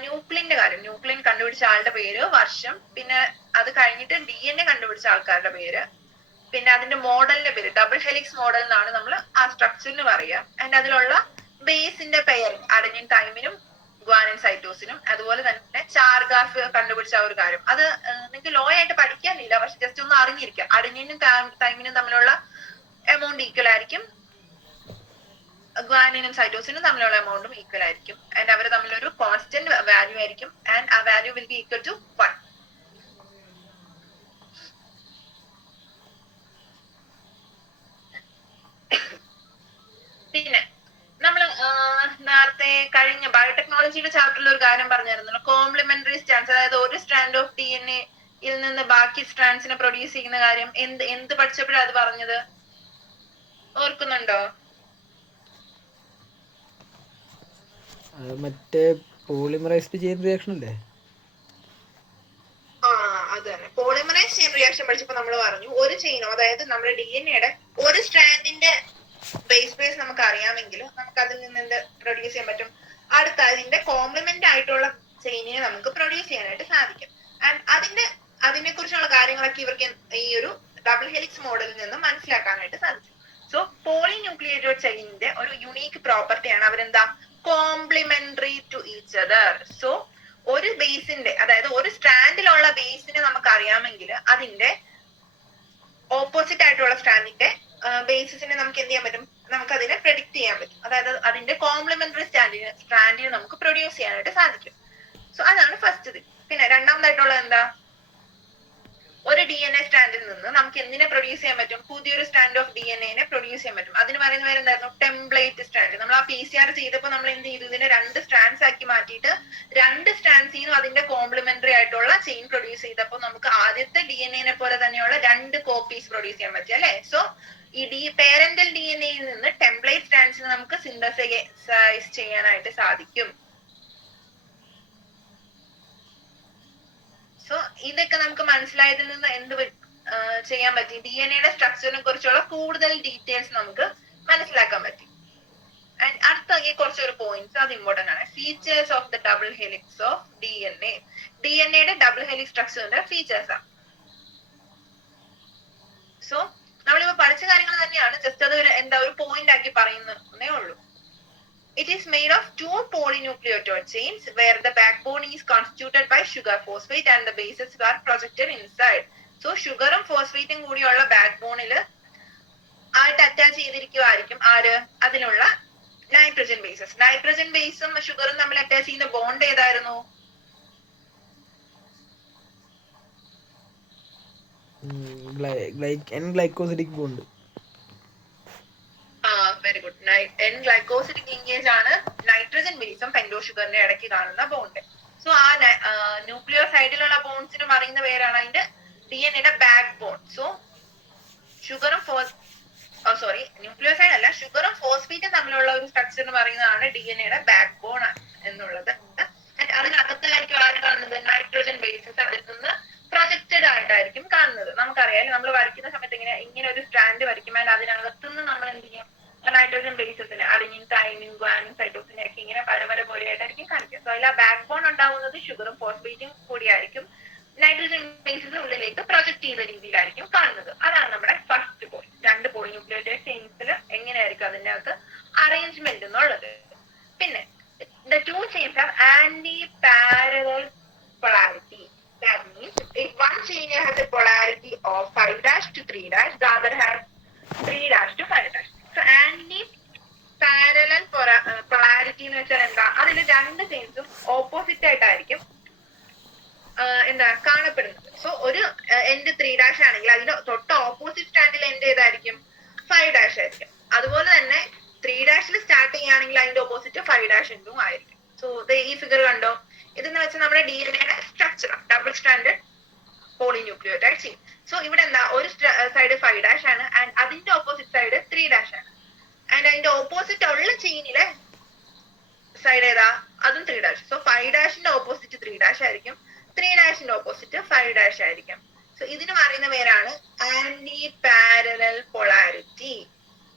ന്യൂക്ലിയന്റെ കാര്യം. ന്യൂക്ലിയൻ കണ്ടുപിടിച്ച ആളുടെ പേര്, വർഷം, പിന്നെ അത് കഴിഞ്ഞിട്ട് DNA കണ്ടുപിടിച്ച ആൾക്കാരുടെ പേര്, പിന്നെ അതിന്റെ മോഡലിന്റെ പേര്. ഡബിൾ ഹെലിക്സ് മോഡൽ എന്നാണ് നമ്മൾ ആ സ്ട്രക്ചറിന് പറയുക. ആൻഡ് അതിലുള്ള ബേസിന്റെ പെയറിംഗ് അഡനിൻ തൈമിനും ഗ്വാനിൻ സൈറ്റോസിനും. അതുപോലെ തന്നെ ചാർഗാഫ് കണ്ടുപിടിച്ച ഒരു കാര്യം അത് നിങ്ങൾക്ക് ലോ ആയിട്ട് പഠിക്കാനില്ല, പക്ഷെ ജസ്റ്റ് ഒന്ന് അറിഞ്ഞിരിക്കുക. അഡനിനും തൈമിനും തമ്മിലുള്ള എമൗണ്ട് ഈക്വൽ ആയിരിക്കും, ഗ്വാനിനും സൈറ്റോസിനും തമ്മിലുള്ള എമൗണ്ടും ഈക്വൽ ആയിരിക്കും. ആൻഡ് അവർ തമ്മിലൊരു കോൺസ്റ്റന്റ് വാല്യൂ ആയിരിക്കും. ആൻഡ് ആ value will be equal to 1. പിന്നെ നമ്മൾ നേരത്തെ കഴിഞ്ഞ ബയോടെക്നോളജിയുടെ ചാപ്റ്ററിൽ ഒരു കാര്യം പറഞ്ഞിരുന്നല്ലോ, കോംപ്ലിമെന്ററി സ്ട്രാൻഡ്സ്. അതായത് ഒരു സ്ട്രാൻഡ് ഓഫ് DNA-യിൽ നിന്ന് ബാക്കി സ്ട്രാൻഡ്സിനെ പ്രൊഡ്യൂസ് ചെയ്യുന്ന കാര്യം എന്ത് പഠിച്ചപ്പോഴാണ് അത് പറഞ്ഞത്? ഓർക്കുന്നുണ്ടോ? മറ്റേ പോളിമറൈസ്ഡ് ചെയിൻ റിയാക്ഷൻ അല്ലേ? അത് തന്നെ. പോളിമറൈസ് ചെയിൻ റിയാക്ഷൻ പഠിച്ചപ്പോ നമ്മൾ പറഞ്ഞു ഒരു ചെയിനോ, അതായത് നമ്മുടെ DNA-യുടെ ഒരു സ്ട്രാൻഡിന്റെ ബേസ് നമുക്ക് അറിയാമെങ്കിൽ നമുക്ക് അതിൽ നിന്ന് എന്ത് പ്രൊഡ്യൂസ് ചെയ്യാൻ പറ്റും? അടുത്ത അതിന്റെ കോംപ്ലിമെന്റ് ആയിട്ടുള്ള ചെയിനിനെ നമുക്ക് പ്രൊഡ്യൂസ് ചെയ്യാനായിട്ട് സാധിക്കും. ആൻഡ് അതിനെ കുറിച്ചുള്ള കാര്യങ്ങളൊക്കെ ഇവർക്ക് ഈ ഒരു ഡബിൾ ഹെലിക്സ് മോഡലിൽ നിന്ന് മനസ്സിലാക്കാനായിട്ട് സാധിക്കും. സോ പോളിന്യൂക്ലിയേറ്റഡ് ചെയിനിന്റെ ഒരു യുണീക്ക് പ്രോപ്പർട്ടിയാണ് അവരെന്താ complementary to each other. So ഒരു ബേസിന്റെ, അതായത് ഒരു സ്ട്രാൻഡിലുള്ള ബേസിനെ നമുക്ക് അറിയാമെങ്കിൽ അതിന്റെ ഓപ്പോസിറ്റ് ആയിട്ടുള്ള സ്ട്രാൻഡിന്റെ ബേസിസിനെ നമുക്ക് എന്ത് ചെയ്യാൻ പറ്റും? നമുക്ക് അതിനെ പ്രെഡിക്ട് ചെയ്യാൻ പറ്റും. അതായത് അതിന്റെ കോംപ്ലിമെന്ററി സ്ട്രാൻഡിനെ നമുക്ക് പ്രൊഡ്യൂസ് ചെയ്യാനായിട്ട് സാധിക്കും. സോ അതാണ് ഫസ്റ്റ്. പിന്നെ രണ്ടാമതായിട്ടുള്ളത് എന്താ? ഒരു DNA സ്ട്രാൻഡിൽ നിന്ന് നമുക്ക് എന്തിനെ പ്രൊഡ്യൂസ് ചെയ്യാൻ പറ്റും? പുതിയൊരു സ്ട്രാൻഡ് ഓഫ് DNA-നെ പ്രൊഡ്യൂസ് ചെയ്യാൻ പറ്റും. അതിന് പറയുന്ന പേര് എന്തായിരുന്നു? Template strand. നമ്മൾ ആ PCR ചെയ്തപ്പോൾ നമ്മൾ എന്ത് ചെയ്തു? ഇതിനെ 2 സ്ട്രാൻഡ്സ് ആക്കി മാറ്റിയിട്ട് 2 സ്ട്രാൻഡ്സിനും അതിന്റെ കോംപ്ലിമെന്ററി ആയിട്ടുള്ള ചെയിൻ പ്രൊഡ്യൂസ് ചെയ്തപ്പോൾ നമുക്ക് ആദ്യത്തെ DNA-നെ പോലെ തന്നെയുള്ള 2 കോപ്പീസ് പ്രൊഡ്യൂസ് ചെയ്യാൻ പറ്റി അല്ലെ? സോ ഈ പേരന്റൽ DNA-യിൽ നിന്ന് ടെംപ്ലേറ്റ് സ്ട്രാൻഡ്സിനെ നമുക്ക് സിന്തസൈസ് ചെയ്യാനായിട്ട് സാധിക്കും. സോ ഇതൊക്കെ നമുക്ക് മനസ്സിലായതിൽ നിന്ന് എന്ത് ചെയ്യാൻ പറ്റി? DNA-യുടെ സ്ട്രക്ചറിനെ കുറിച്ചുള്ള കൂടുതൽ ഡീറ്റെയിൽസ് നമുക്ക് മനസ്സിലാക്കാൻ പറ്റി. ആൻഡ് അടുത്ത കുറച്ചൊരു പോയിന്റ്സ് അത് ഇമ്പോർട്ടന്റ് ആണ്. Features of the double helix of DNA. DNA-യുടെ ഡബിൾ ഹെലിക്സ് സ്ട്രക്ചറിന്റെ ഫീച്ചേഴ്സ് ആണ്. സോ നമ്മളിപ്പോ പഠിച്ച കാര്യങ്ങൾ തന്നെയാണ്, ജസ്റ്റ് അത് ഒരു പോയിന്റ് ആക്കി പറയുന്നേ ഉള്ളൂ. It is made of 2 polynucleotide chains where the backbone is constituted by sugar phosphate and the bases are projected inside. So sugar ഉം ഫോസ്ഫേറ്റും കൂടിയുള്ള ബാക്ക്ബോണിൽ അറ്റാച്ച് ചെയ്തിരിക്കുമായിരിക്കും ആര് അതിനുള്ള നൈട്രജൻ ബേസസ്. നൈട്രജൻ ബേസും ഷുഗറും തമ്മിൽ അറ്റാച്ച് ചെയ്യുന്ന ബോണ്ട് ഏതായിരുന്നു? Glycosidic bond. Very good. Glycosidic linkage ആണ് nitrogen ബേസും പെന്റോ ഷുഗറിന്റെ ഇടയ്ക്ക് കാണുന്ന ബോണ്ട്. സോ ആ ന്യൂക്ലിയോ സൈഡിലുള്ള ബോൺസിന് പറയുന്ന പേരാണ് അതിന്റെ DNA ബാക്ക് ബോൺ. സോ ഷുഗറും ന്യൂക്ലിയോസൈഡ് അല്ല, ഷുഗറും ഫോസ്ഫേറ്റും തമ്മിലുള്ള ഒരു സ്ട്രക്ചറിന് പറയുന്നതാണ് DNA ബാക്ക് ബോൺ എന്നുള്ളത്. അതിനകത്തായിരിക്കും ആര് കാണുന്നത്? നൈട്രജൻ ബേസസ് അതിൽ നിന്ന് പ്രൊജക്റ്റഡ് ആയിട്ടായിരിക്കും കാണുന്നത്. നമുക്കറിയാം നമ്മൾ വരയ്ക്കുന്ന സമയത്ത് ഇങ്ങനെ ഒരു സ്ട്രാൻഡ് വരയ്ക്കുമ്പോൾ അതിനകത്തുനിന്ന് നമ്മൾ എന്ത് ചെയ്യും? നൈട്രജൻ ബേസസിന് അഡിനിൻ, തൈമിൻ, ഗ്വാനിൻ, സൈറ്റോസിനെ ഒക്കെ ഇങ്ങനെ പല പോലെയായിട്ടായിരിക്കും കാണിക്കുക. സോ അതിൽ ആ ബാക്ക് ബോൺ ഉണ്ടാവുന്നത് ഷുഗറും ഫോസ്ഫേറ്റും കൂടിയായിരിക്കും നൈട്രജൻ ബേസസ് ഉള്ളിലേക്ക് പ്രൊജക്ട് ചെയ്ത രീതിയിലായിരിക്കും കാണുന്നത്. അതാണ് നമ്മുടെ ഫസ്റ്റ് പോയിന്റ്. 2 പോളിന്യൂക്ലിയോടൈഡ് ചെയിൻസിൽ എങ്ങനെയായിരിക്കും അതിന്റെ അകത്ത് അറേഞ്ച്മെന്റ് എന്നുള്ളത്. പിന്നെ the two chains have anti-parallel polarity. That means if one chain has a polarity of 5' to 3', the other has 3' to 5'. So anti-parallel polarity എന്ന് വെച്ചാൽ എന്താ? അതിൽ 2 ചെയിൻസും ഓപ്പോസിറ്റ് ആയിട്ടായിരിക്കും കാണപ്പെടുന്നത്. സോ ഒരു എൻഡ് 3' ആണെങ്കിൽ അതിന്റെ തൊട്ട് ഓപ്പോസിറ്റ് സ്റ്റാൻഡിൽ എൻഡ് ഏതായിരിക്കും? 5' ആയിരിക്കും. അതുപോലെ തന്നെ 3' സ്റ്റാർട്ട് ചെയ്യുകയാണെങ്കിൽ അതിന്റെ ഓപ്പോസിറ്റ് 5' ആയിരിക്കും. സോ ഈ ഫിഗർ കണ്ടോ? ഇതെന്ന് വെച്ചാൽ നമ്മുടെ DNA structure double standard polynucleotide chain. So ഇവിടെ എന്താ? ഒരു സൈഡ് 5' ആണ് ആൻഡ് അതിന്റെ ഓപ്പോസിറ്റ് സൈഡ് 3' ആണ്. ആൻഡ് അതിന്റെ ഓപ്പോസിറ്റ് ഉള്ള ചെയിനിലെ സൈഡ് ഏതാ? അതും 3'. സോ 5' ഓപ്പോസിറ്റ് 3' ആയിരിക്കും, 3' ഓപ്പോസിറ്റ് 5' ആയിരിക്കും. സോ ഇതിന് പറയുന്ന പേരാണ് antiparallel polarity.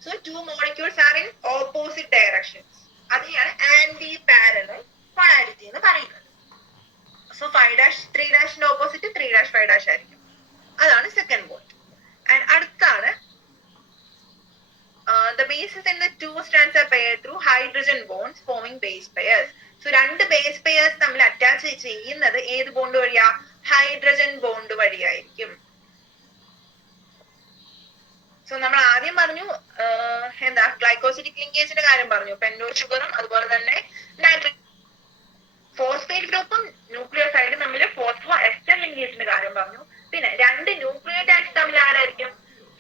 So 2 molecules are in opposite directions. അതിനെയാണ് ആന്റി പാരലൽ പൊളാരിറ്റി എന്ന് പറയുന്നത്. സോ 5' 3' ഓപ്പോസിറ്റ് 3' 5' ആയിരിക്കും. അതാണ് സെക്കൻഡ് പോയിന്റ്. ആൻഡ് അടുത്താണ് the bases in the two strands are paired through hydrogen bonds forming base pairs. So 2 base pairs തമ്മിൽ attach ചെയ്യുന്നത് ഏത് bond വഴിയാ? ഹൈഡ്രജൻ ബോണ്ട് വഴിയായിരിക്കും. സോ നമ്മൾ ആദ്യം പറഞ്ഞു ഗ്ലൈക്കോസിഡിക് ലിങ്കേജിന്റെ കാര്യം പറഞ്ഞു, പെന്റോ ഷുഗറും അതുപോലെ തന്നെ ഫോസ്ഫേറ്റ് ഗ്രൂപ്പും ന്യൂക്ലിയോസൈഡും തമ്മിൽ ഫോസ്ഫോ എസ്റ്റർ ലിങ്കേജിന്റെ കാര്യം പറഞ്ഞു. പിന്നെ 2 ന്യൂക്ലിയോടൈഡ്സ് തമ്മിൽ ആരായിരിക്കും?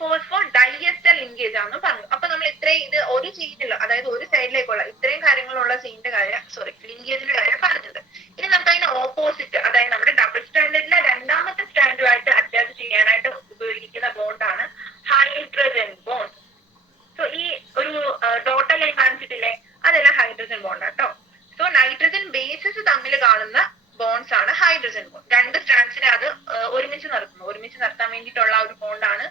ഫോസ്ഫോ ഡൈഎസ്റ്റർ ലിങ്കേജ് ആണെന്ന് പറഞ്ഞു. അപ്പൊ നമ്മൾ ഇത് ഒരു ചെയിനിൽ, അതായത് ഒരു സൈഡിലേക്കുള്ള ഇത്രയും കാര്യങ്ങളുള്ള ചെയിനിന്റെ കാര്യം ലിങ്കേജിന്റെ കാര്യം പറഞ്ഞത്. ഇനി നമുക്ക് അതിന് ഓപ്പോസിറ്റ്, അതായത് നമ്മുടെ ഡബിൾ സ്റ്റാൻഡേർഡിലെ 2ാമത്തെ സ്റ്റാൻഡുമായിട്ട് അറ്റാച്ച് ചെയ്യാനായിട്ട് ഉപയോഗിക്കുന്ന ബോണ്ടാണ് ഹൈഡ്രജൻ ബോണ്ട്. സോ ഈ ഒരു ഡോട്ടൽ ലൈൻ കാണിച്ചിട്ടില്ലേ? അതെല്ലാം ഹൈഡ്രജൻ ബോണ്ട് ആട്ടോ. സോ നൈട്രജൻ ബേസസ് തമ്മിൽ കാണുന്ന ബോണ്ട്സ് ആണ് ഹൈഡ്രജൻ ബോണ്ട്. 2 സ്ട്രാൻഡ്സിനെ അത് ഒരുമിച്ച് നിർത്താൻ വേണ്ടിയിട്ടുള്ള ഒരു ബോണ്ടാണ്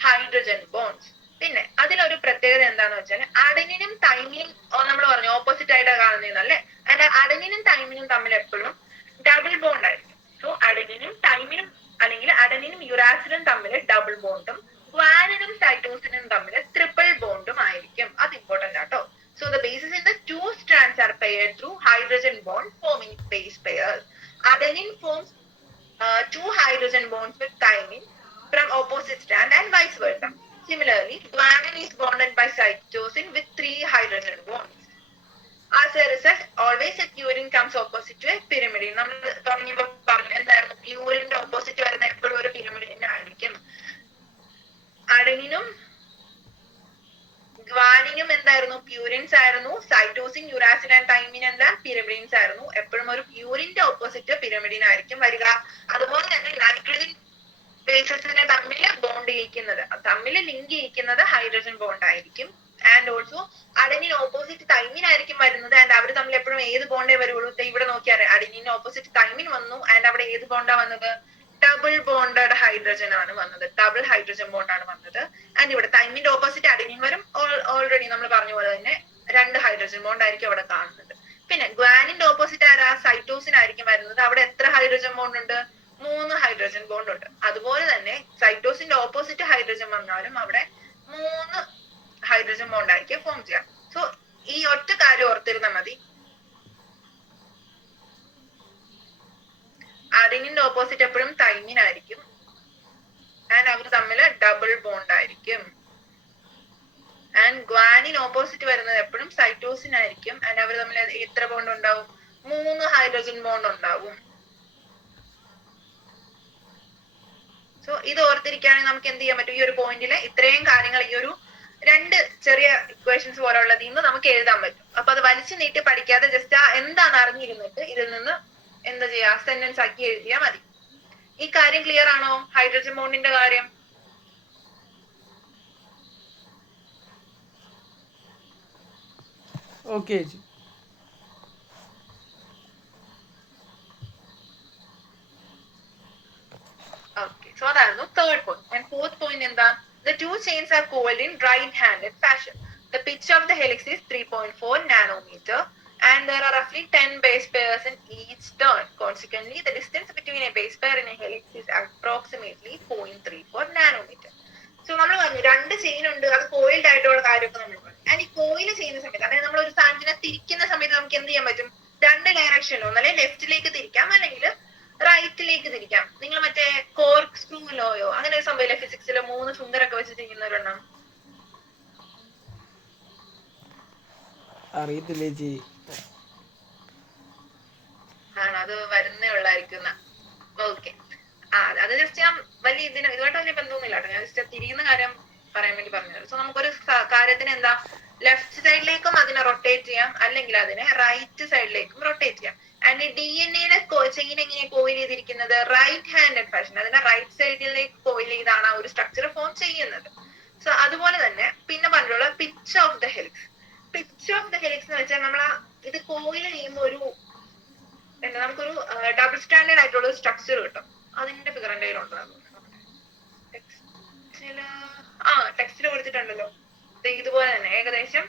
ഹൈഡ്രജൻ ബോണ്ട്സ്. പിന്നെ അതിലൊരു പ്രത്യേകത എന്താന്ന് വെച്ചാൽ അഡനിനും തൈമിനും നമ്മൾ പറഞ്ഞു ഓപ്പോസിറ്റ് ആയിട്ടാണ് കാണുന്നതെന്നല്ലേ. അതിന്റെ അഡനിനും തൈമിനും തമ്മിൽ എപ്പോഴും ഡബിൾ ബോണ്ട് ആയിരിക്കും. സോ അഡനിനും തൈമിനും അല്ലെങ്കിൽ അഡനിനും യുറാസിലും തമ്മിൽ ഡബിൾ ബോണ്ടും ഗ്വാനിനും സൈറ്റോസിനും തമ്മിൽ ട്രിപ്പിൾ ബോണ്ടും ആയിരിക്കും. അത് ഇമ്പോർട്ടന്റ് ആട്ടോ. So the bases in the 2 strands are paired through hydrogen bond forming base pairs. Adenine forms 2 hydrogen bonds with thymine from opposite strand and vice versa. Similarly, guanine is bonded by cytosine with 3 hydrogen bonds. As a result, always a purine comes opposite to a pyrimidine. നമ്മൾ തുടങ്ങിയപ്പോൾ പറഞ്ഞു എന്തായിരുന്നു? പ്യൂരിന്റെ opposite വരുന്ന എപ്പോഴും ഒരു pyrimidine ആയിരിക്കും. അഡനിനും ഗ്വാനിനും എന്തായിരുന്നു? Purines ആയിരുന്നു. സൈറ്റോസിൻ, യുറാസിൻ ആൻഡ് തൈമിൻ എല്ലാം പിരമിഡിൻസ് ആയിരുന്നു. എപ്പോഴും ഒരു പ്യൂരിന്റെ ഓപ്പോസിറ്റ് പിരമിഡിൻ ആയിരിക്കും വരിക. അതുപോലെ തന്നെ നൈട്രജൻ ബേസസിനെ തമ്മിൽ ബോണ്ട് ചെയ്യിക്കുന്നത്, തമ്മിൽ ലിങ്ക് ചെയ്യിക്കുന്നത് ഹൈഡ്രജൻ ബോണ്ട് ആയിരിക്കും. And also adenine opposite thymine ആയിരിക്കും വരുന്നത്. ആൻഡ് അവർ തമ്മിൽ എപ്പോഴും ഏത് ബോണ്ടേ വരുള്ളൂ? ഇവിടെ നോക്കിയാൽ അഡനിന് ഓപ്പോസിറ്റ് തൈമിൻ വന്നു ആൻഡ് അവിടെ ഏത് ബോണ്ടാ വന്നത്? ഡബിൾ ബോണ്ടഡ് ഹൈഡ്രജൻ ആണ് വന്നത്, ഡബിൾ ഹൈഡ്രജൻ ബോണ്ട് ആണ് വന്നത്. ആൻഡ് ഇവിടെ തൈമിന്റെ ഓപ്പോസിറ്റ് അഡനിൻ വരും. ഓൾറെഡി നമ്മൾ പറഞ്ഞ പോലെ തന്നെ 2 ഹൈഡ്രജൻ ബോണ്ട് ആയിരിക്കും അവിടെ കാണുന്നത്. പിന്നെ ഗ്വാനിന്റെ ഓപ്പോസിറ്റ് ആരാ? സൈറ്റോസിൻ ആയിരിക്കും വരുന്നത്. അവിടെ എത്ര ഹൈഡ്രജൻ ബോണ്ട് ഉണ്ട്? 3 ഹൈഡ്രജൻ ബോണ്ട് ഉണ്ട്. അതുപോലെ തന്നെ സൈറ്റോസിന്റെ ഓപ്പോസിറ്റ് ഹൈഡ്രജൻ വന്നാലും അവിടെ 3 ഹൈഡ്രജൻ ബോണ്ട് ആയിരിക്കും ഫോം ചെയ്യാം. സോ ഈ ഒറ്റ കാര്യം ഓർത്തിരുന്നാൽ മതി. അഡനിന്റെ ഓപ്പോസിറ്റ് എപ്പോഴും തൈമിൻ ആയിരിക്കും ആൻഡ് അവർ തമ്മിൽ ഡബിൾ ബോണ്ട് ആയിരിക്കും. ആൻഡ് ഗ്വാനിൻ ഓപ്പോസിറ്റ് വരുന്നത് എപ്പോഴും സൈറ്റോസിൻ ആയിരിക്കും. ആൻഡ് അവർ തമ്മിൽ എത്ര ബോണ്ട് ഉണ്ടാവും? 3 ഹൈഡ്രജൻ ബോണ്ട് ഉണ്ടാവും. സോ ഇത് ഓർത്തിരിക്കുകയാണെങ്കിൽ നമുക്ക് എന്ത് ചെയ്യാൻ പറ്റും? ഈ ഒരു പോയിന്റിൽ ഇത്രയും കാര്യങ്ങൾ ഈ ഒരു 2 ചെറിയ ഇക്വേഷൻസ് പോലുള്ളതിൽ നിന്ന് നമുക്ക് എഴുതാൻ പറ്റും. അപ്പൊ അത് വലിച്ചു നീട്ടി പഠിക്കാതെ ജസ്റ്റ് എന്താണ് അറിഞ്ഞിരുന്നിട്ട് ഇതിൽ നിന്ന് എന്താ ചെയ്യാ, സെന്റൻസ് ആക്കി എഴുതിയാൽ മതി. ഈ കാര്യം ക്ലിയർ ആണോ? ഹൈഡ്രജൻ ബോണ്ടിന്റെ കാര്യം. ഓക്കെ ചേച്ചി. Okay, so അതായിരുന്നു third point. And fourth point എന്താ? The two chains are coiled in right-handed fashion. The pitch of the helix is 3.4 nanometer and there are roughly 10 base pairs in each turn. Consequently, the distance between a base pair in a helix is approximately 0.34 nanometer. So നമ്മൾ പറഞ്ഞു 2 chain ഉണ്ട്, അത് coiled ആയിട്ടുള്ള കാര്യമൊക്കെ നമ്മൾ പറഞ്ഞു. And ഈ coil ചെയ്യുന്ന സമയത്ത്, അതായത് നമ്മൾ ഒരു സാധനത്തിനെ തിരിക്കുന്ന സമയത്ത് നമുക്ക് എന്ത് ചെയ്യാൻ പറ്റും? 2 ഡയറക്ഷനിൽ, ഒന്നല്ലേ ലെഫ്റ്റിലേക്ക് തിരിക്കാം അല്ലെങ്കിൽ റൈറ്റിലേക്ക് തിരിക്കാം. നിങ്ങൾ മറ്റേ കോർക്ക് സ്ക്രൂ ലോയോ അങ്ങനെ ഒരു സംഭവം ഫിസിക്സിൽ 3 ഫിംഗറൊക്കെ വെച്ചിരിക്കുന്നവരുണ്ടോ? അറിയത്തില്ല ചേച്ചി. ആണ്, അത് വരുന്നേ ഉള്ളായിരിക്കുന്ന. ഓക്കെ, അത് ജസ്റ്റ് ഞാൻ വലിയ ഇതുമായിട്ട് വലിയ ബന്ധമൊന്നുമില്ല കേട്ടോ. ഞാൻ ജസ്റ്റ് തിരിയുന്ന കാര്യം പറയാൻ വേണ്ടി പറഞ്ഞത്. സോ നമുക്കൊരു കാര്യത്തിന് എന്താ, ലെഫ്റ്റ് സൈഡിലേക്കും അതിനെ റൊട്ടേറ്റ് ചെയ്യാം, അല്ലെങ്കിൽ അതിനെ റൈറ്റ് സൈഡിലേക്കും റൊട്ടേറ്റ് ചെയ്യാം. ആൻഡ് DNA ചെയിൻ എങ്ങനെ കോയിൽ ചെയ്തിരിക്കുന്നത്? Right handed fashion. അതിനെ റൈറ്റ് സൈഡിലേക്ക് കോയിൽ ചെയ്താണ് ആ ഒരു സ്ട്രക്ചർ ഫോം ചെയ്യുന്നത്. സോ അതുപോലെ തന്നെ പിന്നെ പറഞ്ഞുള്ള pitch of the helix. Pitch of the helix എന്ന് വെച്ചാൽ നമ്മൾ ഇത് കോയിൽ ചെയ്യുമ്പോൾ ഒരു എന്താ, നമുക്കൊരു ഡബിൾ സ്റ്റാൻഡേർഡ് ആയിട്ടുള്ള ഒരു സ്ട്രക്ചർ കിട്ടും. അതിന്റെ ഫിഗർ എന്റെ കയ്യിലുണ്ടാകും. ടെക്സ്റ്റിൽ കൊടുത്തിട്ടുണ്ടല്ലോ. ഇതുപോലെ തന്നെ ഏകദേശം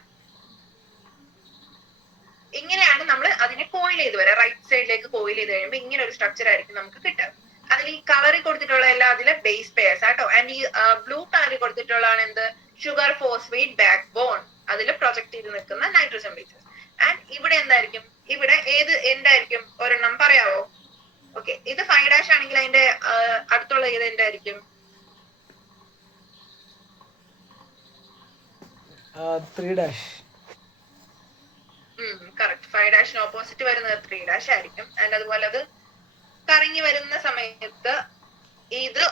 ഇങ്ങനെയാണ് നമ്മൾ അതിനെ കോയിൽ ചെയ്ത് വരാം. റൈറ്റ് സൈഡിലേക്ക് കോയിൽ ചെയ്ത് കഴിയുമ്പോൾ ഇങ്ങനെ ഒരു സ്ട്രക്ചർ ആയിരിക്കും നമുക്ക് കിട്ടുക. അതിൽ ഈ കളറിൽ കൊടുത്തിട്ടുള്ള എല്ലാം അതിലെ ബേസ് പെയർസ് ആട്ടോ. ആൻഡ് ഈ ബ്ലൂ കളറിൽ കൊടുത്തിട്ടുള്ളതാണ് എന്ത്? Sugar phosphate backbone. അതിൽ പ്രൊജക്ട് ചെയ്ത് നിൽക്കുന്ന നൈട്രജൻ ബേസസ്. ആൻഡ് ഇവിടെ എന്തായിരിക്കും? ഇവിടെ ഏത് എന്തായിരിക്കും? ഒരെണ്ണം പറയാവോ? ഓക്കെ, ഇത് 5' ആണെങ്കിൽ അതിന്റെ അടുത്തുള്ള ഏത് എന്തായിരിക്കും? 3'. കറക്റ്റ്. 5' ഓപ്പോസിറ്റ് വരുന്നത് 3' ആയിരിക്കും. ആൻഡ് അതുപോലെ അത് കറങ്ങി വരുന്ന സമയത്ത് ഇത്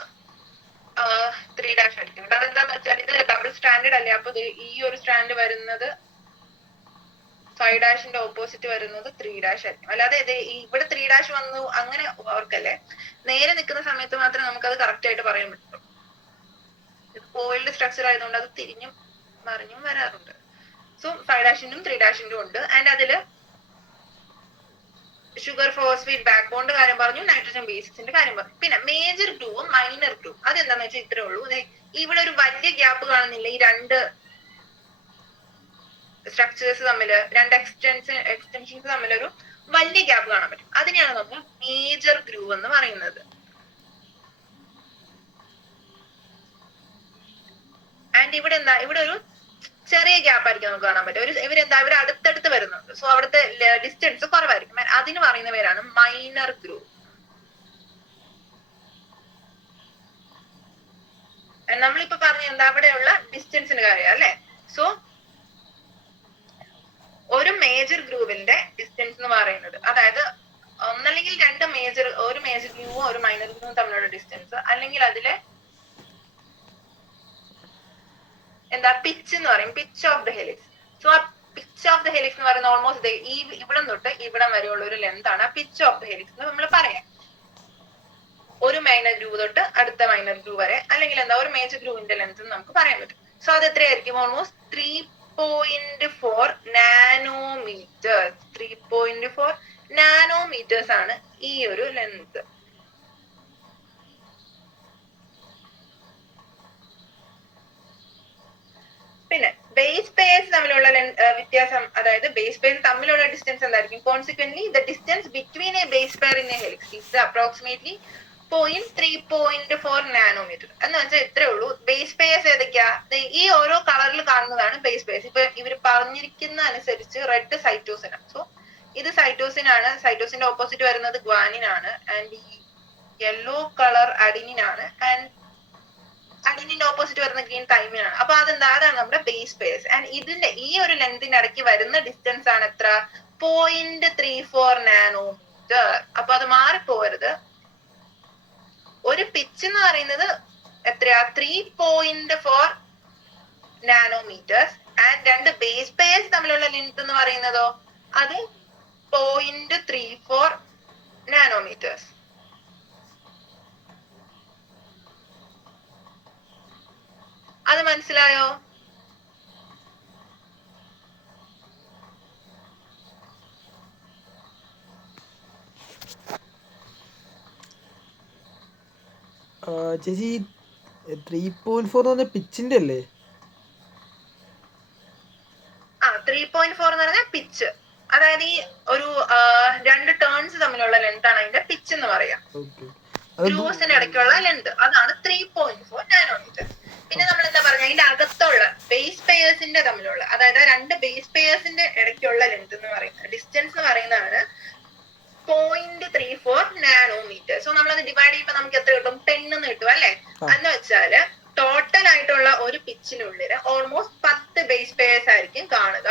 3' ആയിരിക്കും. അതെന്താന്ന് വെച്ചാൽ ഇത് ഡബിൾ സ്റ്റാൻഡേർഡ് അല്ലേ. അപ്പൊ ഈ ഒരു സ്റ്റാൻഡ് വരുന്നത് 5' ഓപ്പോസിറ്റ് വരുന്നത് 3' ആയിരിക്കും. അല്ലാതെ ഇവിടെ 3' വന്നു അങ്ങനെ ഓർക്കല്ലേ. നേരെ നിൽക്കുന്ന സമയത്ത് മാത്രമേ നമുക്കത് കറക്റ്റ് ആയിട്ട് പറയാൻ പറ്റുള്ളൂ. ഇത് കോയിൽഡ് സ്ട്രക്ചർ ആയതുകൊണ്ട് അത് തിരിഞ്ഞും മറിഞ്ഞും വരാറുണ്ട്. സോ 5' 3' ഉണ്ട്. ആൻഡ് അതില് ഷുഗർ ഫോസ്ഫേറ്റ് ബാക്ക് ബോണ്ട് കാര്യം പറഞ്ഞു, നൈട്രജൻ ബേസിന്റെ കാര്യം പറഞ്ഞു. പിന്നെ മേജർ ഗ്രൂവും മൈനർ ഗ്രൂ. അതെന്താന്ന് വെച്ചാൽ ഇത്രേ ഉള്ളൂ. ഇവിടെ ഒരു വലിയ ഗ്യാപ്പ് കാണുന്നില്ല ഈ 2 സ്ട്രക്ചേഴ്സ് തമ്മിൽ, 2 എക്സ്റ്റൻഷൻസ് തമ്മിൽ ഒരു വലിയ ഗ്യാപ്പ് കാണാൻ പറ്റും. അതിനെയാണ് നമ്മൾ മേജർ ഗ്രൂ എന്ന് പറയുന്നത്. ആൻഡ് ഇവിടെ എന്താ, ഇവിടെ ഒരു ചെറിയ ഗ്യാപ്പ് ആയിരിക്കും നമുക്ക് കാണാൻ പറ്റും. ഇവരെന്താ, ഇവർ അടുത്തടുത്ത് വരുന്നുണ്ട്. സോ അവിടുത്തെ ഡിസ്റ്റൻസ് കുറവായിരിക്കും. അതിന് പറയുന്ന പേരാണ് മൈനർ ഗ്രൂ. നമ്മളിപ്പോ പറഞ്ഞ എന്താ, അവിടെയുള്ള ഡിസ്റ്റൻസിന്റെ കാര്യം അല്ലെ. സോ ഒരു മേജർ ഗ്രൂവിന്റെ ഡിസ്റ്റൻസ് എന്ന് പറയുന്നത്, അതായത് ഒന്നല്ലെങ്കിൽ ഒരു മേജർ ഗ്രൂവും ഒരു മൈനർ ഗ്രൂവും തമ്മിലുള്ള ഡിസ്റ്റൻസ്, അല്ലെങ്കിൽ അതിലെ എന്താ പിച്ച് എന്ന് പറയും, pitch of the helix. So ആ പിച്ച് ഓഫ് ദ ഹെലിക്സ് എന്ന് പറയുന്നത് ഓൾമോസ്റ്റ് ഇവിടം തൊട്ട് ഇവിടം വരെയുള്ള ഒരു ലെന്ത് ആണ് പിച്ച് ഓഫ് ദ ഹെലിക്സ് എന്ന് നമ്മൾ പറയാം. ഒരു മൈനർ ഗ്രൂ തൊട്ട് അടുത്ത മൈനർ ഗ്രൂ വരെ, അല്ലെങ്കിൽ എന്താ ഒരു മേജർ ഗ്രൂവിന്റെ ലെന്ത് നമുക്ക് പറയാൻ പറ്റും. സോ അത് എത്രയായിരിക്കും? Almost 3.4 nanometres. 3.4 നാനോമീറ്റേഴ്സ് ആണ് ഈ ഒരു ലെന്ത്. പിന്നെ ബേസ് പെയർസ് തമ്മിലുള്ള വ്യത്യാസം, അതായത് ബേസ് പെയർസ് തമ്മിലുള്ള ഡിസ്റ്റൻസ് എന്തായിരിക്കും? Consequently the distance between a base pair in a helix is approximately 3.4 nanometre. എന്ന് വെച്ചാൽ ഇത്രേ ഉള്ളൂ. ബേസ് പെയർസ് ഏതൊക്കെയാ? ഈ ഓരോ കളറിൽ കാണുന്നതാണ് ബേസ് പെയർസ്. ഇപ്പൊ ഇവർ പറഞ്ഞിരിക്കുന്ന അനുസരിച്ച് റെഡ് സൈറ്റോസിൻ ആണ്. സോ ഇത് സൈറ്റോസിൻ ആണ്. സൈറ്റോസിന്റെ ഓപ്പോസിറ്റ് വരുന്നത് ഗ്വാനിൻ ആണ്. ആൻഡ് ഈ യെല്ലോ കളർ അഡിനിൻ ആണ്. ആൻഡ് അഡിനിന്റെ ഓപ്പോസിറ്റ് വരുന്ന ഗ്രീൻ തൈമിൻ ആണ്. അപ്പൊ അതാണ് നമ്മുടെ ബേസ് പെയർസ്. ആൻഡ് ഇതിന്റെ ഈ ഒരു ലെങ്തിന്റെ ഇടയ്ക്ക് വരുന്ന ഡിസ്റ്റൻസ് ആണ് എത്ര? 0.34 നാനോമീറ്റർ. അപ്പൊ അത് മാറിപ്പോരുത്. ഒരു പിച്ച് എന്ന് പറയുന്നത് എത്രയാ? 3.4 നാനോമീറ്റേഴ്സ്. ആൻഡ് രണ്ട് ബേസ് പെയർസ് തമ്മിലുള്ള ലെങ്ത് എന്ന് പറയുന്നതോ അത് 0.34 നാനോമീറ്റേഴ്സ്. അത് മനസ്സിലായോ? ചേച്ചി 3.4 എന്ന് പറഞ്ഞ പിച്ചിന്റെ അല്ലേ? 3.4 എന്ന് പറഞ്ഞാൽ പിച്ച്. അതായത് ഈ ഒരു രണ്ട് ടേൺസ് തമ്മിലുള്ള ലെങ്ത് ആണ് അതിന്റെ പിച്ച് എന്ന് പറയാം. ഗ്രൂവ്സിന്റെ ഇടയ്ക്കുള്ള ലെങ്ത് അതാണ് 3.4 നാനോമീറ്റർ. പിന്നെ നമ്മൾ എന്താ പറഞ്ഞ അതിന്റെ അകത്തുള്ള ബേസ് പെയർസിന്റെ തമ്മിലുള്ള, അതായത് രണ്ട് ബേസ് പെയർസിന്റെ ഇടയ്ക്കുള്ള ലെങ്ത് എന്ന് പറയുന്നത്, ഡിസ്റ്റൻസ് എന്ന് പറയുന്നതാണ് 0.34 നാനോമീറ്റർ. സോ നമ്മളത് ഡിവൈഡ് ചെയ്യുമ്പോൾ നമുക്ക് എത്ര കിട്ടും? 10 എന്ന് കിട്ടും അല്ലെ? എന്ന് വെച്ചാല് ടോട്ടൽ ആയിട്ടുള്ള ഒരു പിച്ചിനുള്ളിൽ ഓൾമോസ്റ്റ് 10 ബേസ് പെയർസ് ആയിരിക്കും കാണുക.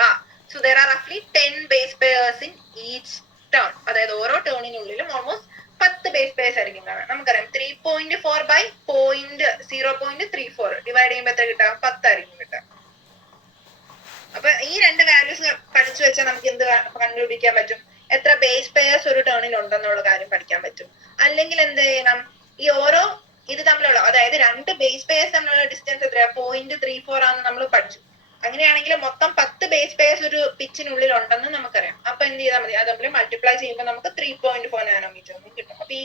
സോ ദർ ആർ റഫ്ലി 10 base pairs in each turn. അതായത് ഓരോ ടേണിനുള്ളിലും ഓൾമോസ്റ്റ് 10 ബേസ് പെയർസ് ആയിരിക്കും കാണുക. നമുക്കറിയാം 3.4 by 0.34 ഡിവൈഡ് ചെയ്യുമ്പോൾ എത്ര കിട്ടാം? 10 ആയിരിക്കും കിട്ടുക. അപ്പൊ ഈ രണ്ട് വാല്യൂസ് പഠിച്ചു വെച്ചാൽ നമുക്ക് എന്ത് കണ്ടുപിടിക്കാൻ പറ്റും? എത്ര ബേസ് പെയർസ് ഒരു ടേണിൽ ഉണ്ടെന്നുള്ള കാര്യം പഠിക്കാൻ പറ്റും. അല്ലെങ്കിൽ എന്ത് ചെയ്യണം? ഈ ഓരോ ഇത് തമ്മിലുള്ള, അതായത് രണ്ട് ബേസ് പെയർസ് തമ്മിലുള്ള ഡിസ്റ്റൻസ് എത്രയാ? 0.34 ആണെന്ന് നമ്മൾ പഠിച്ചു. അങ്ങനെയാണെങ്കിൽ മൊത്തം 10 ബേസ് പെയർസ് ഒരു പിച്ചിനുള്ളിൽ ഉണ്ടെന്ന് നമുക്കറിയാം. അപ്പൊ എന്ത് ചെയ്താൽ മതി? അത് തമ്മിൽ മൾട്ടിപ്ലൈ ചെയ്യുമ്പോൾ നമുക്ക് 3.4 നാനോമീറ്റർ ഒന്നും കിട്ടും. അപ്പൊ ഈ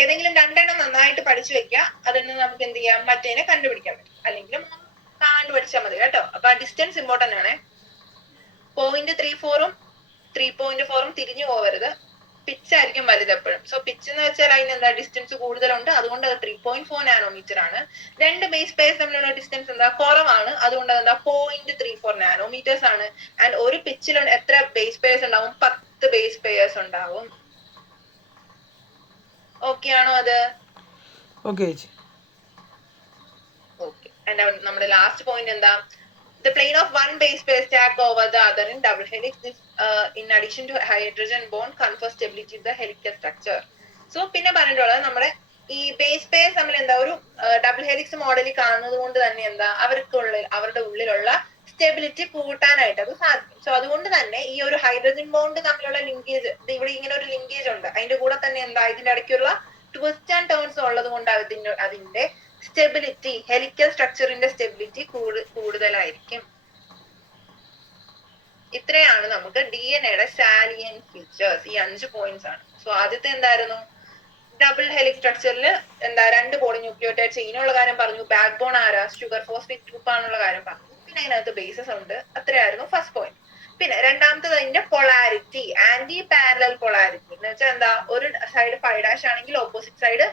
ഏതെങ്കിലും രണ്ടെണ്ണം നന്നായിട്ട് പഠിച്ചു വെക്കുക. അതിൽ നിന്ന് നമുക്ക് എന്ത് ചെയ്യാം? മറ്റേനെ കണ്ടുപിടിക്കാൻ പറ്റും. അല്ലെങ്കിൽ കണ്ടുപിടിച്ചാൽ മതി കേട്ടോ. അപ്പൊ ആ ഡിസ്റ്റൻസ് ഇമ്പോർട്ടന്റ് ആണ്. 0.34ഉം 3.4ഉം തിരിഞ്ഞു പോകരുത്. പിച്ച് ആയിരിക്കും വലുത് എപ്പോഴും. സോ പിച്ച് എന്ന് വെച്ചാൽ അതിന് എന്താ? ഡിസ്റ്റൻസ് കൂടുതലുണ്ട്, അതുകൊണ്ട് അത് 3.4 നാനോമീറ്റർ ആണ്. രണ്ട് ബേസ് പെയർസ് തമ്മിലുള്ള ഡിസ്റ്റൻസ് എന്താ? കുറവാണ്, അതുകൊണ്ട് അതെന്താ? 0.34 നാനോമീറ്റേഴ്സ് ആണ്. ആൻഡ് ഒരു പിച്ചിൽ എത്ര ബേസ് പെയർസ് ഉണ്ടാവും? 10 ബേസ് പെയർസ് ഉണ്ടാവും. ഓക്കെ ആണോ അത്? ഓക്കെ. നമ്മുടെ ലാസ്റ്റ് പോയിന്റ് എന്താ? The plane of one base pair stacked over the other in double helix is, in addition to hydrogen bond, confers stability to the helical structure. So പിന്നെ പറഞ്ഞിട്ടുള്ളത് നമ്മുടെ ഈ base pairs തമ്മിൽ എന്താ? ഒരു double helix മോഡലിൽ കാണുന്നത് കൊണ്ട് തന്നെ എന്താ? അവരുടെ ഉള്ളിലുള്ള സ്റ്റെബിലിറ്റി കൂട്ടാനായിട്ട് അത് സാധിക്കും. സോ അതുകൊണ്ട് തന്നെ ഈ ഒരു ഹൈഡ്രജൻ ബോണ്ട് തമ്മിലുള്ള ലിങ്കേജ്, ഇവിടെ ഇങ്ങനെ ഒരു ലിങ്കേജ് ഉണ്ട്, അതിന്റെ കൂടെ തന്നെ എന്താ? ഇതിന്റെ ഇടയ്ക്കുള്ള ട്വിസ്റ്റ് ആൻഡ് ടേൺസ് ഉള്ളത് കൊണ്ട് അതിന്റെ സ്റ്റെബിലിറ്റി, ഹെലിക്കൽ സ്ട്രക്ചറിന്റെ സ്റ്റെബിലിറ്റി കൂടുതലായിരിക്കും. ഇത്രയാണ് നമുക്ക് DNA-യുടെ സാലിയൻ ഫീച്ചേഴ്സ്. ഈ 5 പോയിന്റ്സ് ആണ്. സോ ആദ്യത്തെ എന്തായിരുന്നു? ഡബിൾ ഹെലിക് സ്ട്രക്ചറിൽ എന്താ? 2 പോളിന്യൂക്ലിയോടൈഡ് ചെയിനുള്ള കാര്യം പറഞ്ഞു. ബാക്ക് ബോൺ ആരാ? ഷുഗർ ഫോസ്ഫേറ്റ് ഗ്രൂപ്പ് ആണെന്നുള്ള കാര്യം പറഞ്ഞു. പിന്നെ അതിനകത്ത് ബേസസ് ഉണ്ട്. അത്രയായിരുന്നു ഫസ്റ്റ് പോയിന്റ്. പിന്നെ രണ്ടാമത്തത് അതിന്റെ പൊളാരിറ്റി, ആന്റി പാരലൽ പൊളാരിറ്റി എന്ന് വെച്ചാൽ എന്താ? ഒരു സൈഡ് 5' ആണെങ്കിൽ ഓപ്പോസിറ്റ് സൈഡ്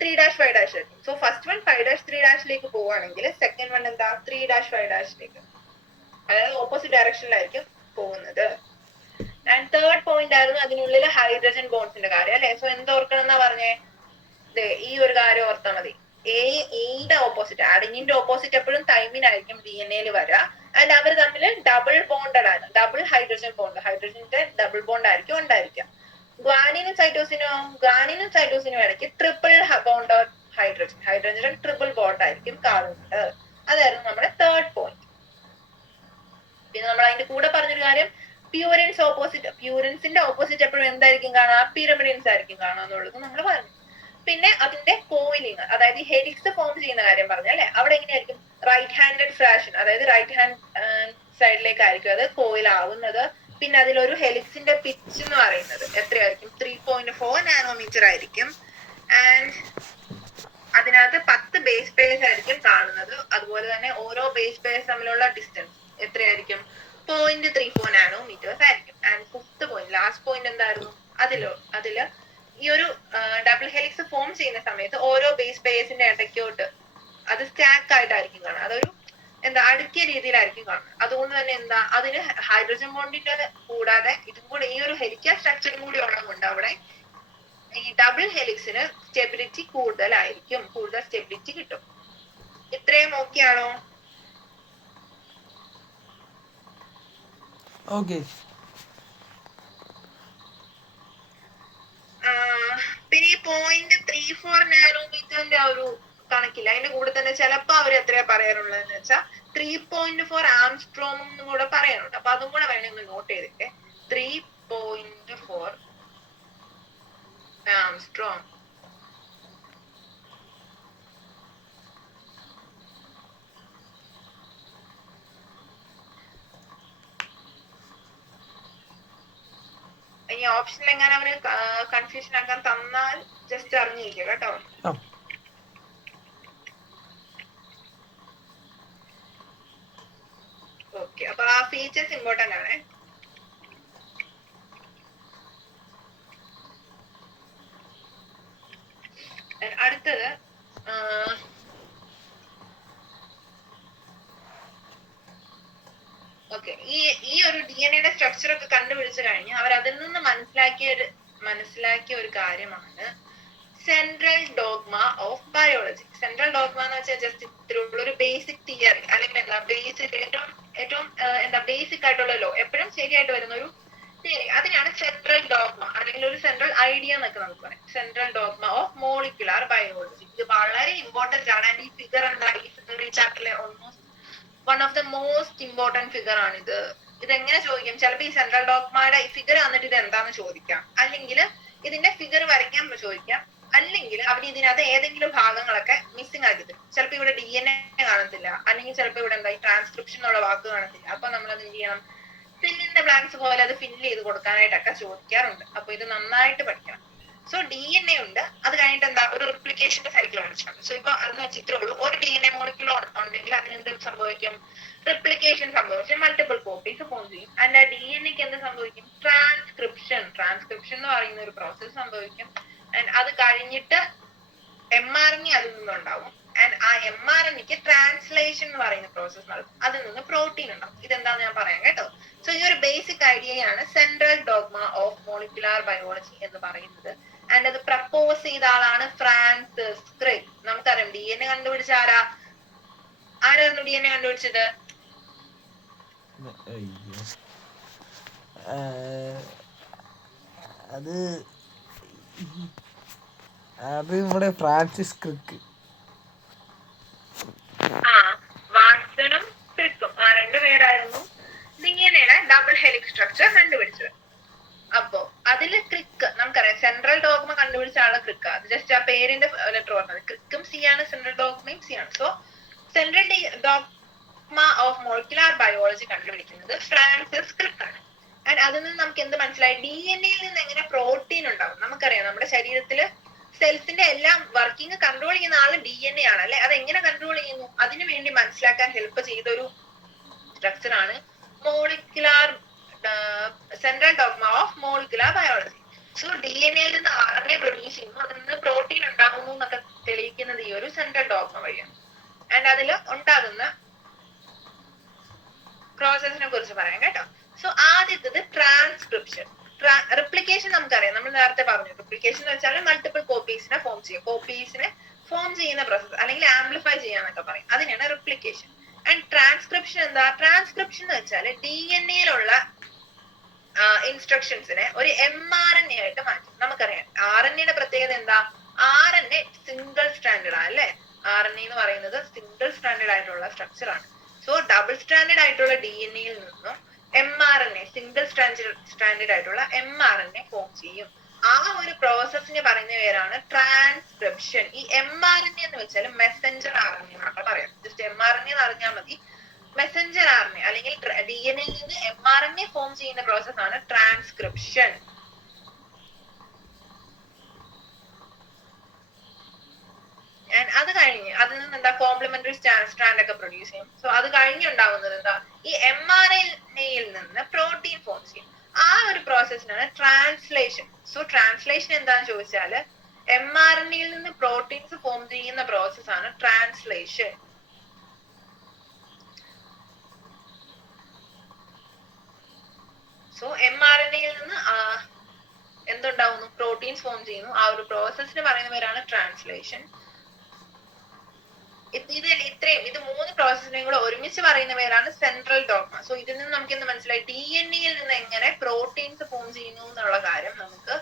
3'5' ആയിരിക്കും. സോ ഫസ്റ്റ് വൺ 5'3' പോവുകയാണെങ്കിൽ സെക്കൻഡ് വൺ എന്താ? 3'5'. അതായത് ഓപ്പോസിറ്റ് ഡയറക്ഷനിലായിരിക്കും പോകുന്നത്. ആൻഡ് തേർഡ് പോയിന്റ് ആയിരുന്നു അതിനുള്ളിൽ ഹൈഡ്രജൻ ബോൺസിന്റെ കാര്യം അല്ലെ? സോ എന്തോർക്കണം എന്നാ പറഞ്ഞേ? ഈ ഒരു കാര്യം ഓർത്താൽ മതി. എയുടെ ഓപ്പോസിറ്റ്, അഡിനിന്റെ ഓപ്പോസിറ്റ് എപ്പോഴും തൈമിനായിരിക്കും DNA-യിൽ വരിക. ആൻഡ് അവർ തമ്മിൽ ഡബിൾ ബോണ്ടഡ് ആണ്, ഡബിൾ ഹൈഡ്രജൻ ബോണ്ട്, ഹൈഡ്രജന്റെ ഡബിൾ ബോണ്ട് ആയിരിക്കും ഉണ്ടായിരിക്കുക. ഗ്വാനിനും സൈറ്റോസിനും ഇടയ്ക്ക് triple bond hydrogen triple bond ആയിരിക്കും കാണുന്നത്. അതായിരുന്നു നമ്മുടെ തേർഡ് പോയിന്റ്. പിന്നെ നമ്മൾ അതിന്റെ കൂടെ പറഞ്ഞൊരു കാര്യം, പ്യൂരൻസിന്റെ ഓപ്പോസിറ്റ് എപ്പോഴും എന്തായിരിക്കും കാണുക? പിരമിഡിൻസ് ആയിരിക്കും കാണുക എന്നുള്ളത് നമ്മൾ പറഞ്ഞു. പിന്നെ അതിന്റെ കോയിലിങ്, അതായത് ഹെലിക്സ് ഫോം ചെയ്യുന്ന കാര്യം പറഞ്ഞു അല്ലെ? അവിടെ എങ്ങനെയായിരിക്കും? റൈറ്റ് ഹാൻഡഡ് ഫ്രാക്ഷൻ, അതായത് റൈറ്റ് ഹാൻഡ് സൈഡിലേക്കായിരിക്കും അത് കോയിൽ ആവുന്നത്. പിന്നെ അതിലൊരു ഹെലിക്സിന്റെ പിച്ച് എന്ന് പറയുന്നത് എത്രയായിരിക്കും? 3.4 നാനോമീറ്റർ ആയിരിക്കും. ആൻഡ് അതിനകത്ത് 10 ബേസ് പെയർസ് ആയിരിക്കും കാണുന്നത്. അതുപോലെ തന്നെ ഓരോ ബേസ് പെയർസ് തമ്മിലുള്ള ഡിസ്റ്റൻസ് എത്രയായിരിക്കും? 0.34 നാനോമീറ്റേഴ്സ് ആയിരിക്കും. And fifth point, last point എന്തായിരുന്നു? അതില് ഈ ഒരു ഡബിൾ ഹെലിക്സ് ഫോം ചെയ്യുന്ന സമയത്ത് ഓരോ ബേസ് പെയർസിന്റെ ഇടയ്ക്കോട്ട് അത് സ്റ്റാക്ക് ആയിട്ടായിരിക്കും കാണുക. അതൊരു എന്താ? അടുക്കിയ രീതിയിലായിരിക്കും കാണുന്നത്. അതുകൊണ്ട് തന്നെ എന്താ? അതിന് ഹൈഡ്രജൻ ബോണ്ടിന്റെ കൂടാതെ ഇതും കൂടെ, ഈ ഒരു ഹെലിക്കൽ സ്ട്രക്ചറും കൂടി ഉള്ളതുകൊണ്ട് അവിടെ ഈ ഡബിൾ ഹെലിക്സിന് സ്റ്റെബിലിറ്റി കൂടുതലായിരിക്കും, കൂടുതൽ സ്റ്റെബിലിറ്റി കിട്ടും. ഇത്രയും ഓക്കെയാണോ? ഓക്കെ. പിന്നെ ഈ 0.34 നാനോമീറ്ററിന്റെ ആ ഒരു കണക്കില്ല, അതിന്റെ കൂടെ തന്നെ ചിലപ്പോ അവർ എത്രയാ പറയാറുള്ളതെന്ന് വെച്ചാൽ 3.4 ആംസ്ട്രോം എന്നും കൂടെ പറയാനുണ്ട്. അപ്പൊ അതും കൂടെ വേണമെങ്കിൽ ഒന്ന് നോട്ട് ചെയ്തിട്ടേ. 3.4 ആംസ്ട്രോം. ഈ ഓപ്ഷനിൽ എങ്ങനെ അവര് കൺഫ്യൂഷൻ ആക്കാൻ തന്നാൽ ജസ്റ്റ് അറിഞ്ഞിരിക്കുക കേട്ടോ. ഓക്കെ, അപ്പൊ ആ ഫീച്ചേഴ്സ് ഇമ്പോർട്ടന്റ് ആണ്. അടുത്തത് ഓക്കെ, ഈ ഒരു DNA സ്ട്രക്ചർ ഒക്കെ കണ്ടുപിടിച്ചു കഴിഞ്ഞ് അവർ അതിൽ നിന്ന് മനസ്സിലാക്കിയ ഒരു കാര്യമാണ് central dogma of biology. Central dogma എന്ന് വെച്ചാൽ ജസ്റ്റ് ഇത്രയുള്ള ഒരു ബേസിക് തിയറി, അല്ലെങ്കിൽ എന്താ ബേസിക് ഏറ്റവും എന്താ ബേസിക് ആയിട്ടുള്ള ലോ, എപ്പോഴും ശരിയായിട്ട് വരുന്ന ഒരു തിയറി, അതിനാണ് സെൻട്രൽ ഡോഗ്മ അല്ലെങ്കിൽ ഒരു സെൻട്രൽ ഐഡിയ എന്നൊക്കെ നമുക്ക് പറയാം. Central dogma of molecular biology. ഇത് വളരെ ഇമ്പോർട്ടന്റ് ആണ്. ആൻഡ് ഈ ഫിഗർ എന്താ, ഈ ഫിഗർ ഈ ചാപ്റ്ററിലെ almost one of the most important figure ആണ് ഇത്. ഇതെങ്ങനെ ചോദിക്കും, ചിലപ്പോൾ ഈ സെൻട്രൽ ഡോഗ്മയുടെ ഈ ഫിഗർ വന്നിട്ട് ഇത് എന്താന്ന് ചോദിക്കാം, അല്ലെങ്കിൽ ഇതിന്റെ ഫിഗർ വരയ്ക്കാൻ ചോദിക്കാം, അല്ലെങ്കിൽ അവർ ഇതിനകത്ത് ഏതെങ്കിലും ഭാഗങ്ങളൊക്കെ മിസ്സിംഗ് ആക്കി തരും. ചിലപ്പോൾ ഇവിടെ DNA കാണത്തില്ല, അല്ലെങ്കിൽ ചിലപ്പോൾ ഇവിടെ എന്താ ഈ ട്രാൻസ്ക്രിപ്ഷൻ എന്നുള്ള വാക്ക് കാണത്തില്ല. അപ്പൊ നമ്മൾ അത് എന്ത് ചെയ്യണം, ഫിൽ ഇൻ ദ ബ്ലാങ്ക്സ് പോലെ അത് ഫില്ല് ചെയ്ത് കൊടുക്കാനായിട്ടൊക്കെ ചോദിക്കാറുണ്ട്. അപ്പൊ ഇത് നന്നായിട്ട് പഠിക്കണം. സോ DNA ഉണ്ട്, അത് കഴിഞ്ഞിട്ട് എന്താ ഒരു റിപ്ലിക്കേഷന്റെ സൈക്കിൾ കാണിച്ചാണ്. സോ ഇപ്പൊ അത് വെച്ചിട്ടുള്ളൂ, ഒരു DNA മോളിക്യൂൾ ഉണ്ടെങ്കിൽ അതിനെന്ത് സംഭവിക്കും, റിപ്ലിക്കേഷൻ സംഭവിച്ച് മൾട്ടിപ്പിൾ കോപ്പീസ് ഫോം ചെയ്യും. ആൻഡ് ആ DNAക്ക് എന്ത് സംഭവിക്കും, ട്രാൻസ്ക്രിപ്ഷൻ എന്ന് പറയുന്ന ഒരു പ്രോസസ് സംഭവിക്കും. ആൻഡ് അത് കഴിഞ്ഞിട്ട് mRNA അതിൽ നിന്നുണ്ടാവും. ആൻഡ് ആ mRNAക്ക് ട്രാൻസ്ലേഷൻ എന്ന് പറയുന്ന പ്രോസസ് നടക്കും, അതിൽ നിന്ന് പ്രോട്ടീൻ ഉണ്ടാവും. ഇതെന്താന്ന് ഞാൻ പറയാം കേട്ടോ. സോ ഈ ഒരു ബേസിക് ഐഡിയയാണ് central dogma of molecular biology എന്ന് പറയുന്നത്. ആൻഡ് അത് പ്രപ്പോസ് ചെയ്ത ആളാണ് ഫ്രാൻസിസ് ക്രിക്ക്. നമുക്കറിയാം DNA കണ്ടുപിടിച്ച ആരായിരുന്നു DNA കണ്ടുപിടിച്ചത്? അത് നമ്മുടെ ഫ്രാൻസിസ് ക്രിക്ക്. വാട്സണും ക്രിക്കും ആ രണ്ടുപേരായിരുന്നു DNAയുടെ ഡബിൾ ഹെലിക്സ് സ്ട്രക്ചർ കണ്ടുപിടിച്ചത്. അപ്പോ അതില് ക്രിക്ക് നമുക്കറിയാം, സെൻട്രൽ ഡോഗ്മ കണ്ടുപിടിച്ച ആള് ക്രിക്ക്. അത് ജസ്റ്റ് ആ പേരിന്റെ ലെറ്റർ പറഞ്ഞത്. ക്രിക്കും C ആണ്, സെൻട്രൽ ഡോഗ്മയും C ആണ്. So central dogma of molecular biology കണ്ടുപിടിക്കുന്നത് ഫ്രാൻസിസ് ക്രിക്ക് ആണ്. ആൻഡ് അതിൽ നിന്ന് നമുക്ക് എന്ത് മനസ്സിലായി, DNAയിൽ നിന്ന് എങ്ങനെ പ്രോട്ടീൻ ഉണ്ടാവും. നമുക്കറിയാം നമ്മുടെ ശരീരത്തില് സെൽസിന്റെ എല്ലാം വർക്കിംഗ് കൺട്രോൾ ചെയ്യുന്ന ആള് DNA ആണ് അല്ലെ. അത് എങ്ങനെ കൺട്രോൾ ചെയ്യുന്നു, അതിനു വേണ്ടി മനസ്സിലാക്കാൻ ഹെൽപ്പ് ചെയ്ത ഒരു സ്ട്രക്ചർ ആണ് molecular central dogma of molecular biology. So DNAയിൽ നിന്ന് RNA പ്രൊഡ്യൂസ് ചെയ്യുന്നു, അതിൽ നിന്ന് പ്രോട്ടീൻ ഉണ്ടാകുന്നു എന്നൊക്കെ തെളിയിക്കുന്നത് ഈ ഒരു സെൻട്രൽ ഡോഗ്മ വഴിയാണ്. ആൻഡ് അതിൽ ഉണ്ടാകുന്ന പ്രോസസിനെ കുറിച്ച് പറയാം കേട്ടോ. സോ ആദ്യത്തത് ട്രാൻസ്ക്രിപ്ഷൻ. റിപ്ലിക്കേഷൻ നമുക്കറിയാം, നമ്മൾ നേരത്തെ പറഞ്ഞു. റിപ്ലിക്കേഷൻ എന്ന് വെച്ചാൽ മൾട്ടിപ്പിൾ കോപ്പീസിനെ ഫോം ചെയ്യും. കോപ്പീസിനെ ഫോം ചെയ്യുന്ന പ്രോസസ് അല്ലെങ്കിൽ ആംപ്ലിഫൈ ചെയ്യാന്നൊക്കെ പറയും, അതിനാണ് റിപ്ലിക്കേഷൻ. ആൻഡ് ട്രാൻസ്ക്രിപ്ഷൻ എന്താ, ട്രാൻസ്ക്രിപ്ഷൻ എന്ന് വെച്ചാൽ DNAയിലുള്ള ഇൻസ്ട്രക്ഷൻസിനെ ഒരു mRNA ആയിട്ട് മാറ്റും. നമുക്കറിയാം RNAയുടെ പ്രത്യേകത എന്താ, RNA സിംഗിൾ സ്റ്റാൻഡേർഡ് ആണ് അല്ലെ. RNA എന്ന് പറയുന്നത് സിംഗിൾ സ്റ്റാൻഡേർഡ് ആയിട്ടുള്ള സ്ട്രക്ചർ ആണ്. സോ ഡബിൾ സ്റ്റാൻഡേർഡ് ആയിട്ടുള്ള DNAയിൽ നിന്നും mRNA സിംഗിൾ സ്റ്റാൻഡേർഡ് ആയിട്ടുള്ള mRNA ഫോം ചെയ്യും. ആ ഒരു പ്രോസസ്സിന് പറയുന്ന പേരാണ് ട്രാൻസ്ക്രിപ്ഷൻ. ഈ mRNA എന്ന് വെച്ചാൽ മെസ്സഞ്ചർ RNA എന്നാണ് പറയാം. ജസ്റ്റ് mRNA എന്ന് അറിഞ്ഞാൽ മതി. മെസ്സഞ്ചർ RNA അല്ലെങ്കിൽ DNAയിൽ നിന്ന് mRNA ഫോം ചെയ്യുന്ന പ്രോസസ് ആണ് ട്രാൻസ്ക്രിപ്ഷൻ. അത് കഴിഞ്ഞ് അതിൽ നിന്ന് എന്താ കോംപ്ലിമെന്ററി സ്ട്രാൻഡ് ഒക്കെ പ്രൊഡ്യൂസ് ചെയ്യും. സോ അത് കഴിഞ്ഞുണ്ടാവുന്നത് എന്താ, ഈ mRNAയിൽ നിന്ന് പ്രോട്ടീൻ ഫോം ചെയ്യും. ആ ഒരു പ്രോസസ്സിനാണ് ട്രാൻസ്ലേഷൻ. സോ ട്രാൻസ്ലേഷൻ എന്താന്ന് ചോദിച്ചാല് mRNAയിൽ നിന്ന് പ്രോട്ടീൻസ് ഫോം ചെയ്യുന്ന പ്രോസസ് ആണ് ട്രാൻസ്ലേഷൻ. സോ mRNAയിൽ നിന്ന് എന്തുണ്ടാവുന്നു, പ്രോട്ടീൻസ് ഫോം ചെയ്യുന്നു. ആ ഒരു പ്രോസസ്സിന് പറയുന്ന പേരാണ് ട്രാൻസ്ലേഷൻ. ഇത് 3 പ്രോസസ്സിനെയും കൂടെ ഒരുമിച്ച് പറയുന്ന പേരാണ് സെൻട്രൽ ഡോഗ്മ. സോ ഇതിൽ നിന്ന് നമുക്ക് എന്ത് മനസ്സിലായി, DNA നിന്ന് എങ്ങനെ പ്രോട്ടീൻസ് ഫോം ചെയ്യുന്നു എന്നുള്ള കാര്യം നമുക്ക്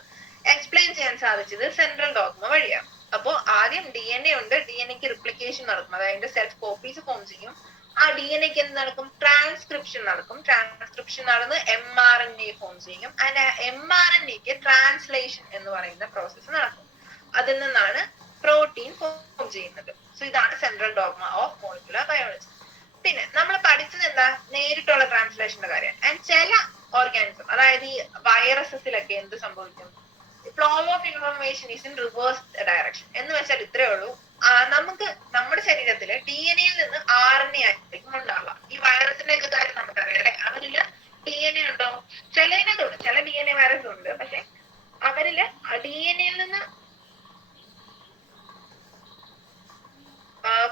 എക്സ്പ്ലെയിൻ ചെയ്യാൻ സാധിച്ചത് സെൻട്രൽ ഡോഗ്മ വഴിയാണ്. അപ്പോ ആദ്യം DNA ഉണ്ട്, DNAക്ക് റിപ്ലിക്കേഷൻ നടക്കും, അതായത് സെൽഫ് കോപ്പീസ് ഫോം ചെയ്യും. ആ DNAക്ക് എന്ത് നടക്കും, ട്രാൻസ്ക്രിപ്ഷൻ നടക്കും. ട്രാൻസ്ക്രിപ്ഷൻ നടന്ന് mRNA ഫോം ചെയ്യും. ആൻഡ് mRNAക്ക് ട്രാൻസ്ലേഷൻ എന്ന് പറയുന്ന പ്രോസസ്സ് നടക്കും. അതിൽ നിന്നാണ് പ്രോട്ടീൻ ഫോം ചെയ്യുന്നത്. സോ ഇതാണ് central dogma of molecular biology. പിന്നെ നമ്മൾ പഠിച്ചത് എന്താ, നേരിട്ടുള്ള ട്രാൻസ്ലേഷന്റെ കാര്യം. ആൻഡ് ചില ഓർഗാനിസം, അതായത് ഈ വൈറസസിലൊക്കെ എന്ത് സംഭവിക്കും, flow of information is in reverse direction. എന്ന് വെച്ചാൽ ഇത്രയേ ഉള്ളൂ, നമുക്ക് നമ്മുടെ ശരീരത്തില് DNA-യിൽ നിന്ന് RNA ആയിരിക്കും ഉണ്ടാവുക. ഈ വൈറസിന്റെ ഒക്കെ കാര്യം നമുക്കറിയാം അല്ലെ, അവരില് DNA ഉണ്ടോ, ചിലതിനകത്തുണ്ട്, ചില DNA വൈറസ് ഉണ്ട്, പക്ഷെ അവരില് DNA-യിൽ നിന്ന്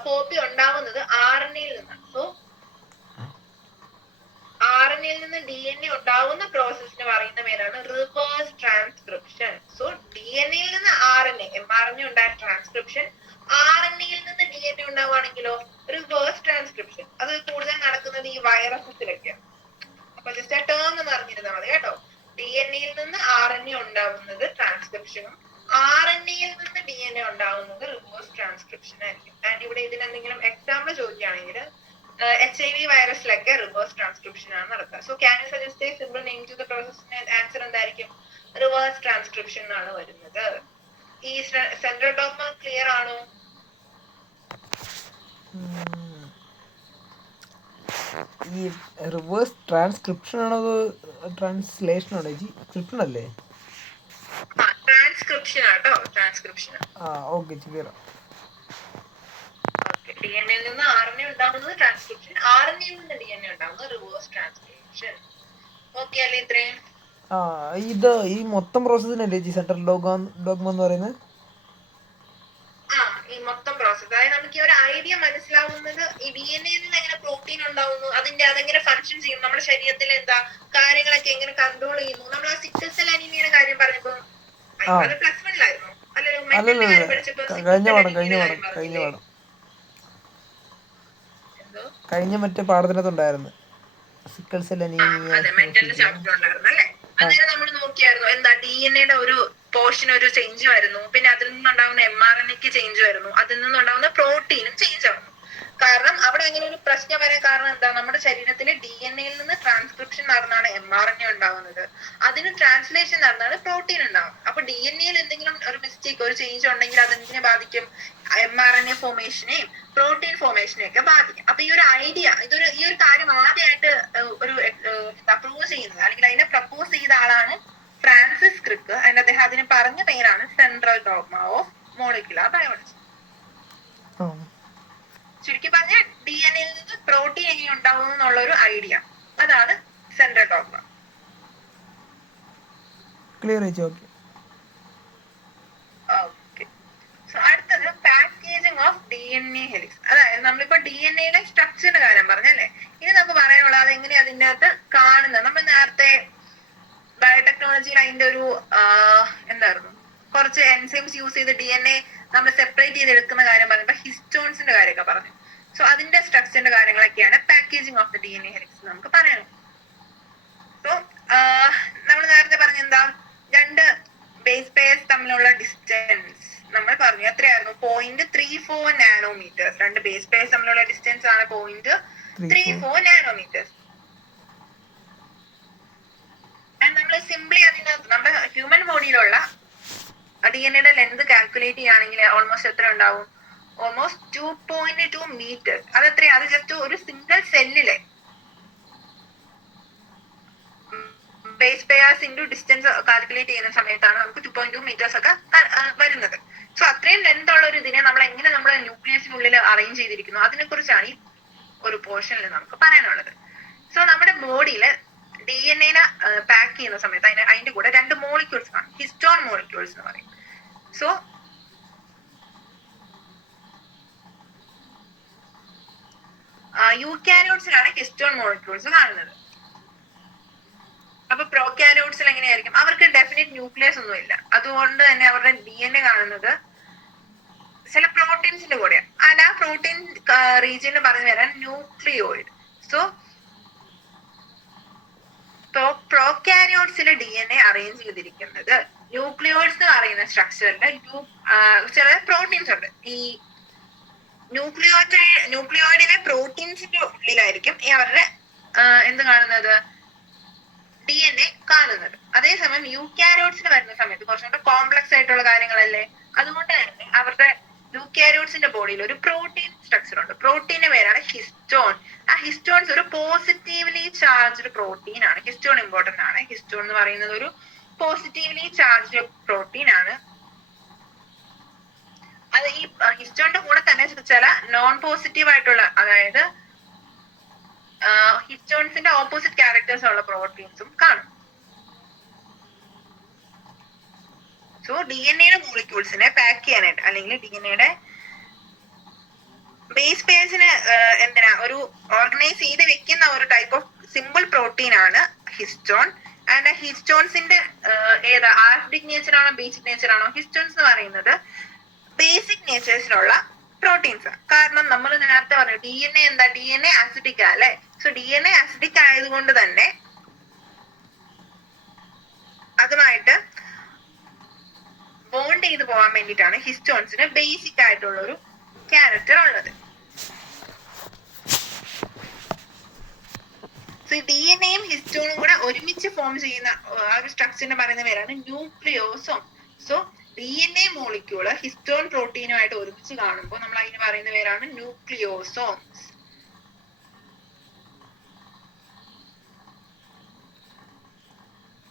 കോപ്പി ഉണ്ടാവുന്നത് RNA-യിൽ നിന്നാണ്. സോ RNA-യിൽ നിന്ന് DNA ഉണ്ടാവുന്ന പ്രോസസ്സിന് പറയുന്ന പേരാണ് റിവേഴ്സ് ട്രാൻസ്ക്രിപ്ഷൻ. സോ DNA-യിൽ നിന്ന് RNA, mRNA ഉണ്ടായ ട്രാൻസ്ക്രിപ്ഷൻ, RNA-യിൽ നിന്ന് DNA ഉണ്ടാവുകയാണെങ്കിലോ റിവേഴ്സ് ട്രാൻസ്ക്രിപ്ഷൻ. അത് കൂടുതൽ നടക്കുന്നത് ഈ വൈറസസിലൊക്കെയാണ്. അപ്പൊ ജസ്റ്റ് ആ ടേം എന്ന് അറിഞ്ഞിരുന്നാൽ മതി കേട്ടോ. DNA-യിൽ നിന്ന് RNA ഉണ്ടാവുന്നത് ട്രാൻസ്ക്രിപ്ഷനും, RNA-യിൽ നിന്ന് DNA ഉണ്ടാവുന്നത് റിവേഴ്സ് ട്രാൻസ്ക്രിപ്ഷൻ ആയിരിക്കും. ആൻഡ് ഇവിടെ ഇതിനെന്തെങ്കിലും എക്സാമ്പിൾ ചോദിക്കുകയാണെങ്കിൽ HIV വൈറസിലൊക്കെ റിവേഴ്സ് ട്രാൻസ്ക്രിപ്ഷൻ ആണ് നടക്കുക. So can you suggest a simple name to the പ്രോസസ്സിന്? ആൻസർ എന്തായിരിക്കും, റിവേഴ്സ് ട്രാൻസ്ക്രിപ്ഷൻ ആണ് വരുന്നത്. ഈ സെൻട്രൽ ഡോഗ്മ ക്ലിയർ ആണോ? ഈ റിവേഴ്സ് ട്രാൻസ്ക്രിപ്ഷൻ ആണോ ട്രാൻസ്ലേഷൻ ആണോ ജി? സ്ക്രിപ്ഷൻ അല്ലേ? ട്രാൻസ്ക്രിപ്ഷൻ ആട്ടോ, ട്രാൻസ്ക്രിപ്ഷൻ. Okay clear. DNA-യിൽ നിന്ന് RNA ഉണ്ടാവുന്നത് ട്രാൻസ്ക്രിപ്ഷൻ, RNA-യിൽ നിന്ന് DNA ഉണ്ടാവുന്നത് റിവേഴ്സ് ട്രാൻസ്ക്രിപ്ഷൻ. ഓക്കെ അല്ലേ ഇത്രയും? ഇത് ഈ മൊത്തം പ്രോസസ്സിനല്ലേ ജി സെൻട്രൽ ഡോഗ്മ എന്ന് പറയുന്നത്? ഈ മൊത്തം പ്രോസസ്, അതായത് നമുക്ക് ഈ ഒരു ഐഡിയ മനസ്സിലാവുന്നത് ഈ DNA-യിൽ നിന്ന് എങ്ങനെ പ്രോട്ടീൻ ഉണ്ടാവുന്നു, അതെങ്ങനെ ഫങ്ഷൻ ചെയ്യും, നമ്മുടെ ശരീരത്തിൽ എന്താ കാര്യങ്ങളൊക്കെ എങ്ങനെ കൺട്രോൾ ചെയ്യുന്നു. നമ്മൾ ആ സിക്കിൾ സെൽ അനീമിയയുടെ കാര്യം പറഞ്ഞപ്പോ അത് പ്ലസ് വണ്ണിലായിരുന്നു അല്ലല്ലോ, മെന്റലിന്റെ കാര്യം പഠിച്ചപ്പോ കഴിഞ്ഞ മറ്റേ പാഠത്തിനകത്തുണ്ടായിരുന്നു സിക്കിൾ സെൽ അനീമിയ. അതെ, മെന്റലിന്റെ ചാപ്റ്റർ ഉണ്ടായിരുന്നു അല്ലേ. അന്നേരം നമ്മൾ നോക്കിയായിരുന്നു എന്താ, DNA-യുടെ ഒരു പോർഷൻ ഒരു ചേഞ്ച് വരുന്നു, പിന്നെ അതിൽ നിന്നുണ്ടാവുന്ന mRNA-ക്ക് ചേഞ്ച് വരുന്നു, അതിൽ നിന്നുണ്ടാവുന്ന പ്രോട്ടീനും ചേഞ്ച് ആവുന്നു. കാരണം അവിടെ അങ്ങനെ ഒരു പ്രശ്നം വരാൻ കാരണം എന്താ, നമ്മുടെ ശരീരത്തിൽ DNA-യിൽ നിന്ന് ട്രാൻസ്ക്രിപ്ഷൻ നടന്നാണ് mRNA ഉണ്ടാവുന്നത്, അതിന് ട്രാൻസ്ലേഷൻ നടന്നാണ് പ്രോട്ടീൻ ഉണ്ടാവുന്നത്. അപ്പൊ DNA-യിൽ എന്തെങ്കിലും ഒരു മിസ്റ്റേക്ക്, ഒരു ചേഞ്ച് ഉണ്ടെങ്കിൽ അതെന്തിനെ ബാധിക്കും, mRNA ഫോർമേഷനെയും പ്രോട്ടീൻ ഫോർമേഷനെയും ഒക്കെ ബാധിക്കും. അപ്പൊ ഈ ഒരു ഐഡിയ, ഈ ഒരു കാര്യം ആദ്യമായിട്ട് ഒരു പ്രൂവ് ചെയ്യുന്നത് അല്ലെങ്കിൽ അതിനെ പ്രപ്പോസ് ചെയ്ത ആളാണ് ഫ്രാൻസിസ് ക്രിക്ക്. ആൻഡ് അദ്ദേഹം അതിന് പറഞ്ഞ പേരാണ് central dogma of molecular biology. ചുരുക്കി പറഞ്ഞ DNA-യിൽ നിന്ന് പ്രോട്ടീൻ എങ്ങനെ ഉണ്ടാവും എന്നുള്ള ഒരു ഐഡിയ, അതാണ് central dogma. Clear? Okay. So അടുത്തത് പാക്കേജിംഗ് ഓഫ് DNA ഹെലിക്സ്. അതായത് നമ്മളിപ്പോ DNA-യുടെ സ്ട്രക്ചറിന്റെ കാര്യം പറഞ്ഞല്ലേ, ഇനി നമുക്ക് പറയാനുള്ളത് അതെങ്ങനെയാ അതിന്റെ അകത്ത് കാണുന്നത്. നമ്മൾ നേരത്തെ ബയോടെക്നോളജിയിൽ അതിന്റെ ഒരു എന്തായിരുന്നു, കുറച്ച് എൻസൈംസ് യൂസ് ചെയ്ത് DNA നമ്മൾ സെപ്പറേറ്റ് ചെയ്ത് എടുക്കുന്ന കാര്യം പറഞ്ഞപ്പോ ഹിസ്റ്റോൺസിന്റെ കാര്യമൊക്കെ പറഞ്ഞു. സോ അതിന്റെ സ്ട്രക്ചറിന്റെ കാര്യങ്ങളൊക്കെയാണ് packaging of the DNA helix നമുക്ക് പറയാനുള്ളത്. സോ നമ്മൾ നേരത്തെ പറഞ്ഞ എന്താ, രണ്ട് ബേസ് പെയർസ് തമ്മിലുള്ള ഡിസ്റ്റൻസ് നമ്മൾ പറഞ്ഞു എത്രയായിരുന്നു, 0.34 നാനോമീറ്റേഴ്സ്. രണ്ട് ബേസ് പെയർസ് തമ്മിലുള്ള ഡിസ്റ്റൻസ് ആണ് 0.34 നാനോമീറ്റേഴ്സ്. നമ്മൾ സിംപ്ലി അതിനകത്ത് നമ്മുടെ ഹ്യൂമൻ ബോഡിയിലുള്ള DNA-യുടെ ലെന്ത് കാൽക്കുലേറ്റ് ചെയ്യുകയാണെങ്കിൽ ഓൾമോസ്റ്റ് എത്ര ഉണ്ടാവും, ഓൾമോസ്റ്റ് 2.2 മീറ്റേഴ്സ്. അതെത്രയാ, അത് ജസ്റ്റ് ഒരു സിംഗിൾ സെല്ലിലെ base pairs into distance calculate ചെയ്യുന്ന സമയത്താണ് നമുക്ക് 2.2 മീറ്റേഴ്സ് ഒക്കെ വരുന്നത്. സോ അത്രയും ലെന്ത് ഉള്ള ഒരു ഇതിനെ നമ്മൾ എങ്ങനെ നമ്മുടെ ന്യൂക്ലിയസിനുള്ളിൽ അറേഞ്ച് ചെയ്തിരിക്കുന്നു അതിനെ കുറിച്ചാണ് ഈ ഒരു പോർഷനിൽ നമുക്ക് പറയാനുള്ളത്. സോ നമ്മുടെ ബോഡിയിൽ DNA-നെ പാക്ക് ചെയ്യുന്ന സമയത്ത് അതിന്റെ കൂടെ രണ്ട് മോളിക്യൂൾസ് കാണും, ഹിസ്റ്റോൺ മോളിക്യൂൾസ് എന്ന് പറയും. സോ യൂക്യാരിയോട്സിലാണ് ഹിസ്റ്റോൺ മോളിക്യൂൾസ് കാണുന്നത്. അപ്പൊ പ്രോക്യാരിയോട്സിൽ എങ്ങനെയായിരിക്കും, അവർക്ക് ഡെഫിനിറ്റ് ന്യൂക്ലിയസ് ഒന്നും ഇല്ല, അതുകൊണ്ട് തന്നെ അവരുടെ DNA കാണുന്നത് ചില പ്രോട്ടീൻസിന്റെ കൂടെ ആൻഡ് ആ പ്രോട്ടീൻ റീജിയന് പറഞ്ഞു തരാൻ ന്യൂക്ലിയോയിഡ്. സോ പ്രോകാരിയോട്സിലെ DNA അറേഞ്ച് ചെയ്തിരിക്കുന്നത് ന്യൂക്ലിയോയിഡ്സ് എന്ന് പറയുന്ന സ്ട്രക്ചറിന്റെ ചില പ്രോട്ടീൻസ് ഉണ്ട്. ഈ ന്യൂക്ലിയോയിഡിലെ പ്രോട്ടീൻസിന്റെ ഉള്ളിലായിരിക്കും അവരുടെ എന്ത് കാണുന്നത്, DNA കാണുന്നത്. അതേസമയം യൂക്യാരിയോട്സിന് വരുന്ന സമയത്ത് കുറച്ചുകൂടെ കോംപ്ലക്സ് ആയിട്ടുള്ള കാര്യങ്ങളല്ലേ, അതുകൊണ്ട് തന്നെ അവരുടെ യൂക്യാരിയോട്സിന്റെ ബോഡിയിൽ ഒരു പ്രോട്ടീൻ സ്ട്രക്ചർ ഉണ്ട്. പ്രോട്ടീന്റെ പേരാണ് ഹിസ്റ്റോൺ. ആ ഹിസ്റ്റോൺസ് ഒരു പോസിറ്റീവ്ലി ചാർജ്ഡ് പ്രോട്ടീൻ ആണ്. ഹിസ്റ്റോൺ ഇമ്പോർട്ടന്റ് ആണ്. ഹിസ്റ്റോൺ എന്ന് പറയുന്നത് ഒരു പോസിറ്റീവ്ലി ചാർജ്ഡ് പ്രോട്ടീൻ ആണ്. അത് ഈ ഹിസ്റ്റോണിന്റെ കൂടെ തന്നെ ചില നോൺ പോസിറ്റീവ് ആയിട്ടുള്ള, അതായത് ഹിസ്റ്റോൺസിന്റെ ഓപ്പോസിറ്റ് ക്യാരക്ടേഴ്സ് ഉള്ള പ്രോട്ടീൻസും കാണും. സോ DNA-യുടെ മോളിക്യൂൾസിനെ പാക്ക് ചെയ്യാനായിട്ട് അല്ലെങ്കിൽ DNA-യുടെ ബേസ് പെയർസിനെ ഒരു ഓർഗനൈസ് ചെയ്ത് വെക്കുന്ന ഒരു ടൈപ്പ് ഓഫ് സിമ്പിൾ പ്രോട്ടീൻ ആണ് ഹിസ്റ്റോൺ. ആൻഡ് ആ ഹിസ്റ്റോൺസിന്റെ ആസിഡിക് നേച്ചർ ആണോ ബേസിക് നേച്ചർ ആണോ? ഹിസ്റ്റോൺസ് എന്ന് പറയുന്നത് ബേസിക് നേച്ചേഴ്സിലുള്ള പ്രോട്ടീൻസ്. കാരണം നമ്മൾ നേരത്തെ പറഞ്ഞു DNA എന്താ, DNA ആസിഡിക് അല്ലെ. സോ DNA ആസിഡിക് ആയതുകൊണ്ട് തന്നെ അതുമായിട്ട് ബോണ്ട് ചെയ്ത് പോകാൻ വേണ്ടിയിട്ടാണ് ഹിസ്റ്റോൺസിന് ബേസിക് ആയിട്ടുള്ള ഒരു ക്യാരക്ടർ ഉള്ളത്. സോ DNA-യും ഹിസ്റ്റോണും കൂടെ ഒരുമിച്ച് ഫോം ചെയ്യുന്ന ആ ഒരു സ്ട്രക്ചറിനെ പറയുന്ന പേരാണ് ന്യൂക്ലിയോസോം. സോ DNA മോളിക്യൂള് ഹിസ്റ്റോൺ പ്രോട്ടീനുമായിട്ട് ഒരുമിച്ച് കാണുമ്പോൾ നമ്മൾ അതിന് പറയുന്ന പേരാണ് ന്യൂക്ലിയോസോംസ്.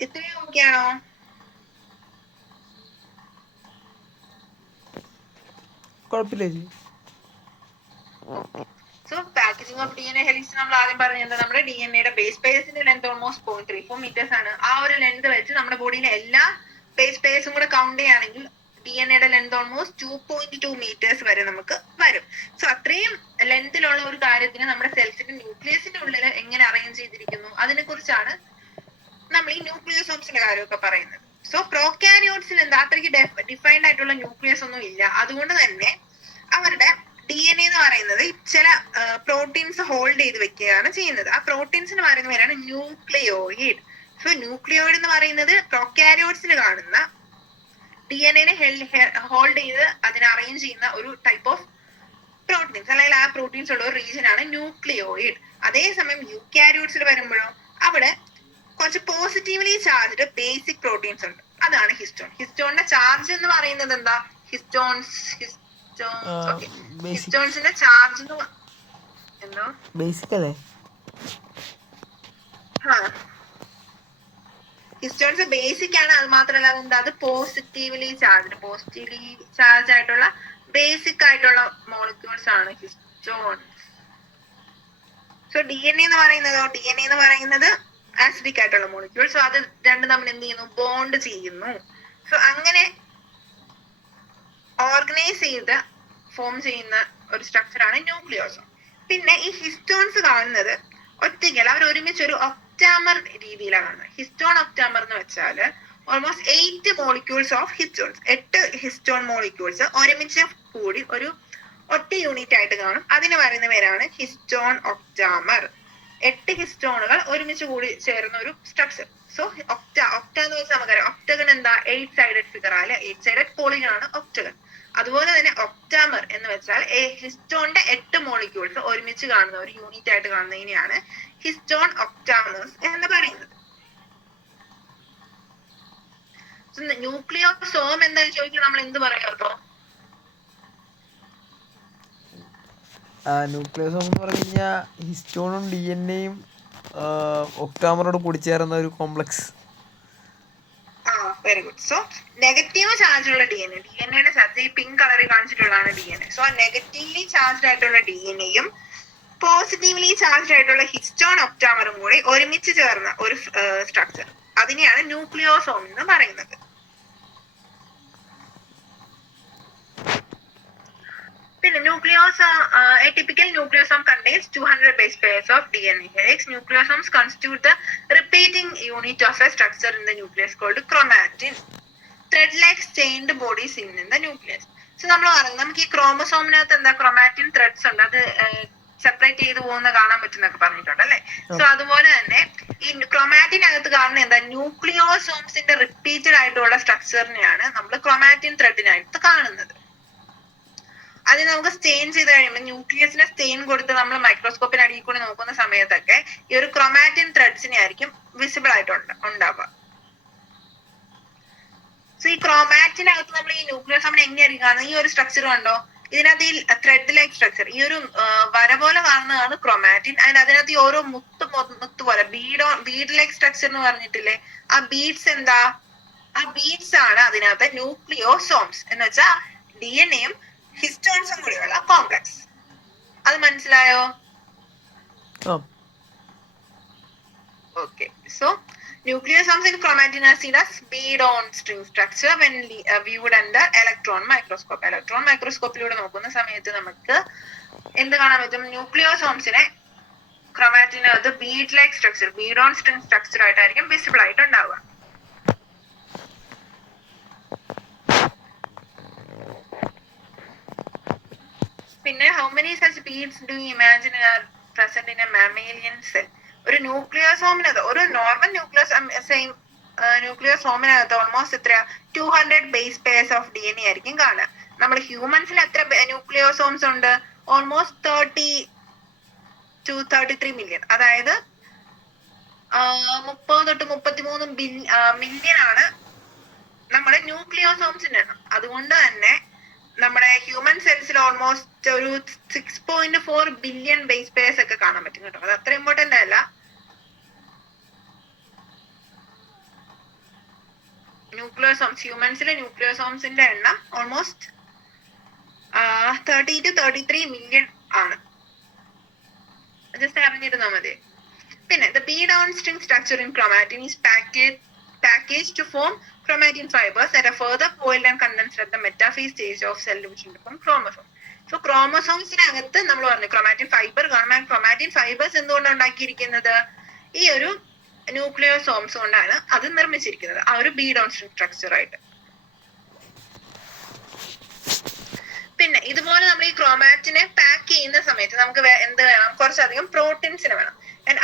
ഇത്രയും ഓക്കെയാണോ? കുഴപ്പമില്ല. So packaging of DNA helix നമ്മൾ ആദ്യം പറഞ്ഞത് നമ്മുടെ DNA-യുടെ ബേസ് പെയർസിന്റെ ലെങ്ത് ഓൾമോസ്റ്റ് 0.34 meters ആണ്. ആ ഒരു ലെങ്ത് വെച്ച് നമ്മുടെ ബോഡിയിലെ എല്ലാ ബേസ് പെയർസും കൂടെ കൗണ്ട് ചെയ്യുകയാണെങ്കിൽ DNA-യുടെ ലെങ്ത് ഓൾമോസ്റ്റ് 2.2 meters വരെ നമുക്ക് വരും. സോ അത്രയും ലെങ്തിലുള്ള ഒരു കാര്യത്തിന് നമ്മുടെ സെൽസിന്റെ ന്യൂക്ലിയസിന്റെ ഉള്ളിൽ എങ്ങനെ അറേഞ്ച് ചെയ്തിരിക്കുന്നു അതിനെ കുറിച്ചാണ് നമ്മൾ ഈ ന്യൂക്ലിയോസോംസിന്റെ കാര്യമൊക്കെ പറയുന്നത്. സോ പ്രോകാരിയോട്സിൽ എന്താ അത്രയ്ക്ക് ഡിഫൈൻഡ് ആയിട്ടുള്ള ന്യൂക്ലിയസ് ഒന്നും ഇല്ല. അതുകൊണ്ട് തന്നെ അവരുടെ DNA എന്ന് പറയുന്നത് ചില പ്രോട്ടീൻസ് ഹോൾഡ് ചെയ്ത് വെക്കുകയാണ് ചെയ്യുന്നത്. ആ പ്രോട്ടീൻസിന് പറയുന്ന പേരാണ് ന്യൂക്ലിയോയിഡ്. സോ ന്യൂക്ലിയോയിഡ് എന്ന് പറയുന്നത് പ്രോകാരിയോട്സിൽ കാണുന്ന DNA-നെ ഹോൾഡ് ചെയ്ത് അതിനെ അറേഞ്ച് ചെയ്യുന്ന ഒരു ടൈപ്പ് ഓഫ് പ്രോട്ടീൻസ്, അല്ലെങ്കിൽ ആ പ്രോട്ടീൻസ് ഉള്ള ഒരു റീജിയൻ ആണ് ന്യൂക്ലിയോയിഡ്. അതേസമയം യൂക്യാരിയോട്സിൽ വരുമ്പോഴോ അവിടെ കുറച്ച് പോസിറ്റീവ്ലി ചാർജ്ഡ് ബേസിക് പ്രോട്ടീൻസ് ഉണ്ട്. അതാണ് ഹിസ്റ്റോൺ. ഹിസ്റ്റോണിന്റെ ചാർജ് എന്ന് പറയുന്നത് എന്താ? ഹിസ്റ്റോൺസിന്റെ ചാർജ് എന്തോ ബേസിക് അല്ലേ? ഹിസ്റ്റോൺസ് ബേസിക് ആണ്. അത് മാത്രമല്ല അതെന്താ, അത് പോസിറ്റീവ്ലി ചാർജ് ആയിട്ടുള്ള ബേസിക് ആയിട്ടുള്ള മോളിക്യൂൾസ് ആണ് ഹിസ്റ്റോൺസ്. സോ DNA എന്ന് പറയുന്നത് ആസിഡിക് ആയിട്ടുള്ള മോളിക്യൂൾ. സോ അത് രണ്ടും തമ്മിൽ എന്ത് ചെയ്യുന്നു? ബോണ്ട് ചെയ്യുന്നു. സോ അങ്ങനെ ഓർഗനൈസ് ചെയ്ത് ഫോം ചെയ്യുന്ന ഒരു സ്ട്രക്ചറാണ് ന്യൂക്ലിയോസോം. പിന്നെ ഈ ഹിസ്റ്റോൺസ് കാണുന്നത് ഒറ്റയ്ക്കല്ല, അവർ ഒരുമിച്ച് ഒരു ഒക്ടാമർ രീതിയിലാണ് കാണുന്നത്. ഹിസ്റ്റോൺ ഒക്ടാമർ എന്ന് വെച്ചാല് almost 8 molecules of histones, 8 histone molecules ഒരുമിച്ച് കൂടി ഒരു ഒറ്റ യൂണിറ്റ് ആയിട്ട് കാണും. അതിന് പറയുന്ന പേരാണ് ഹിസ്റ്റോൺ ഒക്ടാമർ. 8 ഹിസ്റ്റോണുകൾ ഒരുമിച്ച് കൂടി ചേർന്ന ഒരു സ്ട്രക്ചർ. സോ ഒക്ട എന്ന് വെച്ചാൽ നമുക്കറിയാം ഒക്ടഗൺ എന്താ? 8 sided ഫിഗർ അല്ലെ, 8 sided പോളിഗൺ ആണ് ഒക്ടഗൺ. അതുപോലെ തന്നെ ഒക്ടാമർ എന്ന് വെച്ചാൽ ഹിസ്റ്റോണിന്റെ 8 മോളിക്യൂൾസ് ഒരുമിച്ച് കാണുന്ന ഒരു യൂണിറ്റ് ആയിട്ട് കാണുന്നതിനെയാണ് ഹിസ്റ്റോൺ ഒക്ടാമേഴ്സ് എന്ന് പറയുന്നത്. ന്യൂക്ലിയോസോം എന്താണെന്ന് ചോദിച്ചാൽ നമ്മൾ എന്ത് പറയാം? അപ്പോ ന്യൂക്ലിയോസോം എന്ന് പറഞ്ഞു കഴിഞ്ഞാൽ ഹിസ്റ്റോണും DNA-യും ഒക്ടാമറോട് കൂടിച്ചേർന്ന ഒരു complex. Very good. So negative ചാർജുള്ള DNA-യുടെ ചാർജ് ഈ പിങ്ക് കളറിൽ കാണിച്ചിട്ടുള്ളതാണ് DNA. സോ നെഗറ്റീവ്ലി ചാർജ്ഡ് ആയിട്ടുള്ള DNA-യും പോസിറ്റീവ്ലി ചാർജ്ഡ് ആയിട്ടുള്ള ഹിസ്റ്റോൺ ഒക്ടാമറും കൂടി ഒരുമിച്ച് ചേർന്ന ഒരു സ്ട്രക്ചർ, അതിനെയാണ് ന്യൂക്ലിയോസോം എന്ന് പറയുന്നത്. പിന്നെ a typical nucleosome contains 200 base pairs of DNA helix. Nucleosomes constitute the repeating unit of a structure in the nucleus called chromatin. Thread-like chained bodies in the nucleus. So നമ്മൾ പറഞ്ഞു നമുക്ക് ഈ ക്രോമസോമിനകത്ത് എന്താ ക്രൊമാറ്റിൻ ത്രെഡ്സ് ഉണ്ട്, അത് separate ചെയ്ത് പോകുന്ന കാണാൻ പറ്റുന്നൊക്കെ പറഞ്ഞിട്ടുണ്ട് അല്ലെ. സോ അതുപോലെ തന്നെ ഈ ക്രൊമാറ്റിനകത്ത് കാണുന്ന എന്താ ന്യൂക്ലിയോസോംസിന്റെ റിപ്പീറ്റഡ് ആയിട്ടുള്ള സ്ട്രക്ചറിനെയാണ് നമ്മൾ ക്രൊമാറ്റിൻ ത്രെഡിനകത്ത് കാണുന്നത്. അത് നമുക്ക് സ്റ്റെയിൻ ചെയ്ത് കഴിയുമ്പോൾ ന്യൂക്ലിയസിനെ സ്റ്റെയിൻ കൊടുത്ത് നമ്മൾ മൈക്രോസ്കോപ്പിന് അടിയിൽ കൂടി നോക്കുന്ന സമയത്തൊക്കെ ഈ ഒരു ക്രൊമാറ്റിൻ ത്രെഡ്സിനെ ആയിരിക്കും വിസിബിൾ ആയിട്ട് ഉണ്ടാവുക. സോ ഈ ക്രോമാറ്റിനകത്ത് നമ്മൾ ഈ ന്യൂക്ലിയോസോമിനെ എങ്ങനെയായിരിക്കും കാണുന്നത്? ഈ ഒരു സ്ട്രക്ചർ കണ്ടോ, ഇതിനകത്ത് ഈ ത്രെഡ് ലൈക്ക് സ്ട്രക്ചർ, ഈ ഒരു വര പോലെ കാണുന്നതാണ് ക്രോമാറ്റിൻ. അതിനകത്ത് ഈ ഓരോ മുത്ത് പോലെ ബീഡ് ലൈക്ക് സ്ട്രക്ചർ എന്ന് പറഞ്ഞിട്ടില്ലേ, ആ ബീഡ്സ് എന്താ, ആ ബീഡ്സ് ആണ് അതിനകത്ത് ന്യൂക്ലിയോസോംസ് എന്ന് വെച്ചാൽ DNA-യും ഹിസ്റ്റോൺസും കൂടിയുള്ള കോംപ്ലക്സ്. അത് മനസ്സിലായോ? Okay. So nucleosomes in chromatin are seen as bead-on string structure when viewed under electron microscope. Electron microscope-ലൂടെ നോക്കുന്ന സമയത്ത് നമുക്ക് എന്ത് കാണാൻ പറ്റും? ന്യൂക്ലിയോസോംസിനെ ക്രൊമാറ്റിനകത്ത് bead like structure, bead on string structure ആയിട്ടായിരിക്കും വിസിബിൾ ആയിട്ട് ഉണ്ടാവുക. പിന്നെ how many such beads do you imagine are present in a mammalian cell? ഒരു ന്യൂക്ലിയോസോമിനകത്ത്, ഒരു നോർമൽ ന്യൂക്ലിയോസോമിനകത്ത് ഓൾമോസ്റ്റ് എത്ര 200 ബേസ് പെയർസ് ഓഫ് DNA ആയിരിക്കും കാണുക. നമ്മൾ ഹ്യൂമൻസിൽ എത്ര ന്യൂക്ലിയോസോംസ് ഉണ്ട്? Almost 30 to 33 million. അതായത് 30 തൊട്ട് 33 മില്യൺ ആണ് നമ്മുടെ ന്യൂക്ലിയോസോംസിന്റെ എണ്ണം. അതുകൊണ്ട് തന്നെ നമ്മുടെ ഹ്യൂമൻ സെൽസിൽ ഓൾമോസ്റ്റ് ഒരു 6.4 ബില്യൺ ബേസ് പെയർസ് ഒക്കെ കാണാൻ പറ്റും കേട്ടോ. അത് അത്ര ഇമ്പോർട്ടന്റ് അല്ല. ന്യൂക്ലിയോസോംസ്, ഹ്യൂമൻസിലെ ന്യൂക്ലിയോസോംസിന്റെ എണ്ണം ഓൾമോസ്റ്റ് 30 to 33 മില്യൺ ആണ്. ജസ്റ്റ് അറിഞ്ഞിരുന്നാ മതി. പിന്നെ the bead-on string structure in chromatin is packaged to form chromatin fibers that are further coiled and condensed at the metaphase stage of cell division to form chromosome. So ക്രോമസോംസിനകത്ത് നമ്മൾ പറഞ്ഞു chromatin fibre കാണാൻ. Chromatin fibres എന്തുകൊണ്ടാണ് ഉണ്ടാക്കിയിരിക്കുന്നത്? ഈ ഒരു ന്യൂക്ലിയോസോംസ് കൊണ്ടാണ് അത് നിർമ്മിച്ചിരിക്കുന്നത്, ആ ഒരു ബീഡ് ഓൺ സ്ട്രക്ചർ ആയിട്ട്. പിന്നെ ഇതുപോലെ നമ്മൾ ഈ ക്രോമാറ്റിനെ പാക്ക് ചെയ്യുന്ന സമയത്ത് നമുക്ക് എന്ത് വേണം? കുറച്ചധികം പ്രോട്ടീൻസിന് വേണം.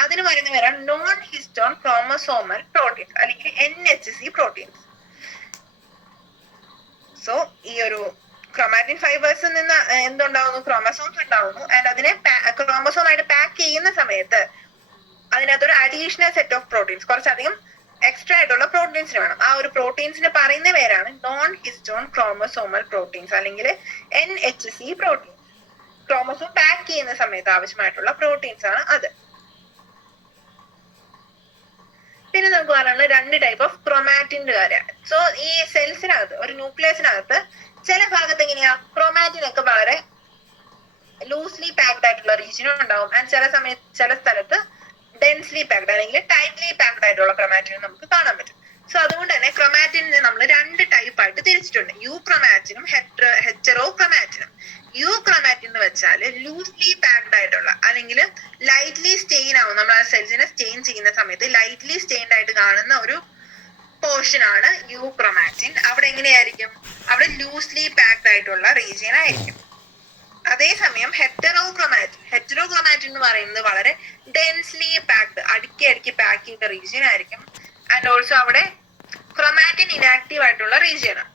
അതിന് വരുന്ന വരാം നോൺ ഹിസ്റ്റോൺ ക്രോമസോമൽ പ്രോട്ടീൻസ് അല്ലെങ്കിൽ NHC പ്രോട്ടീൻസ്. സോ ഈ ഒരു ക്രോമാറ്റിൻ ഫൈബേഴ്സിൽ നിന്ന് എന്തുണ്ടാവുന്നു? ക്രോമസോംസ് ഉണ്ടാവുന്നു. അതിനെ ക്രോമസോമായിട്ട് പാക്ക് ചെയ്യുന്ന സമയത്ത് അതിനകത്തൊരു അഡീഷണൽ സെറ്റ് ഓഫ് പ്രോട്ടീൻസ്, കുറച്ചധികം എക്സ്ട്രാ ആയിട്ടുള്ള പ്രോട്ടീൻസിന് വേണം. ആ ഒരു പ്രോട്ടീൻസിന് പറയുന്ന പേരാണ് നോൺ ഹിസ്റ്റോൺ ക്രോമസോമൽ പ്രോട്ടീൻസ് അല്ലെങ്കിൽ NHC പ്രോട്ടീൻസ്. ക്രോമസോം പാക്ക് ചെയ്യുന്ന സമയത്ത് ആവശ്യമായിട്ടുള്ള പ്രോട്ടീൻസ് ആണ് അത്. പിന്നെ നമുക്ക് പറയാനുള്ള 2 ടൈപ്പ് ഓഫ് ക്രോമാറ്റിന്റെ കാര്യമാണ്. സോ ഈ സെൽസിനകത്ത്, ഒരു ന്യൂക്ലിയസിനകത്ത് ചില ഭാഗത്ത് എങ്ങനെയാ ക്രോമാറ്റിൻ ഒക്കെ വളരെ ലൂസ്ലി പാക്ഡ് ആയിട്ടുള്ള റീജിയനും ഉണ്ടാവും. ആൻഡ് ചില സ്ഥലത്ത് ഡെൻസ്ലി പാക്ഡ് അല്ലെങ്കിൽ ടൈറ്റ്ലി പാക്ഡ് ആയിട്ടുള്ള ക്രോമാറ്റിനും നമുക്ക് കാണാൻ പറ്റും. സോ അതുകൊണ്ട് തന്നെ ക്രോമാറ്റിനെ നമ്മൾ 2 ടൈപ്പ് ആയിട്ട് തിരിച്ചിട്ടുണ്ട്, യു ക്രോമാറ്റിനും ഹെറ്ററോ ക്രോമാറ്റിനും. യു ക്രോമാറ്റിൻ എന്ന് വെച്ചാൽ ലൂസ്ലി പാക്ഡ് ആയിട്ടുള്ള അല്ലെങ്കിൽ ലൈറ്റ്ലി സ്റ്റെയിൻ ആവും. നമ്മൾ ആ സെൽസിനെ സ്റ്റെയിൻ ചെയ്യുന്ന സമയത്ത് ലൈറ്റ്ലി സ്റ്റെയിൻഡ് ആയിട്ട് കാണുന്ന ഒരു പോർഷൻ ആണ് യു ക്രോമാറ്റിൻ. അവിടെ എങ്ങനെയായിരിക്കും? അവിടെ ലൂസ്ലി പാക്ഡ് ആയിട്ടുള്ള റീജിയൻ ആയിരിക്കും. അതേസമയം ഹെറ്ററോക്രോമാറ്റിൻ എന്ന് പറയുന്നത് വളരെ ഡെൻസ്ലി പാക്ഡ്, അടുക്കി പാക്ക് ചെയ്ത റീജിയൻ ആയിരിക്കും. ആൻഡ് ഓൾസോ അവിടെ ക്രോമാറ്റിൻ ഇനാക്റ്റീവ് ആയിട്ടുള്ള റീജിയൻ ആണ്.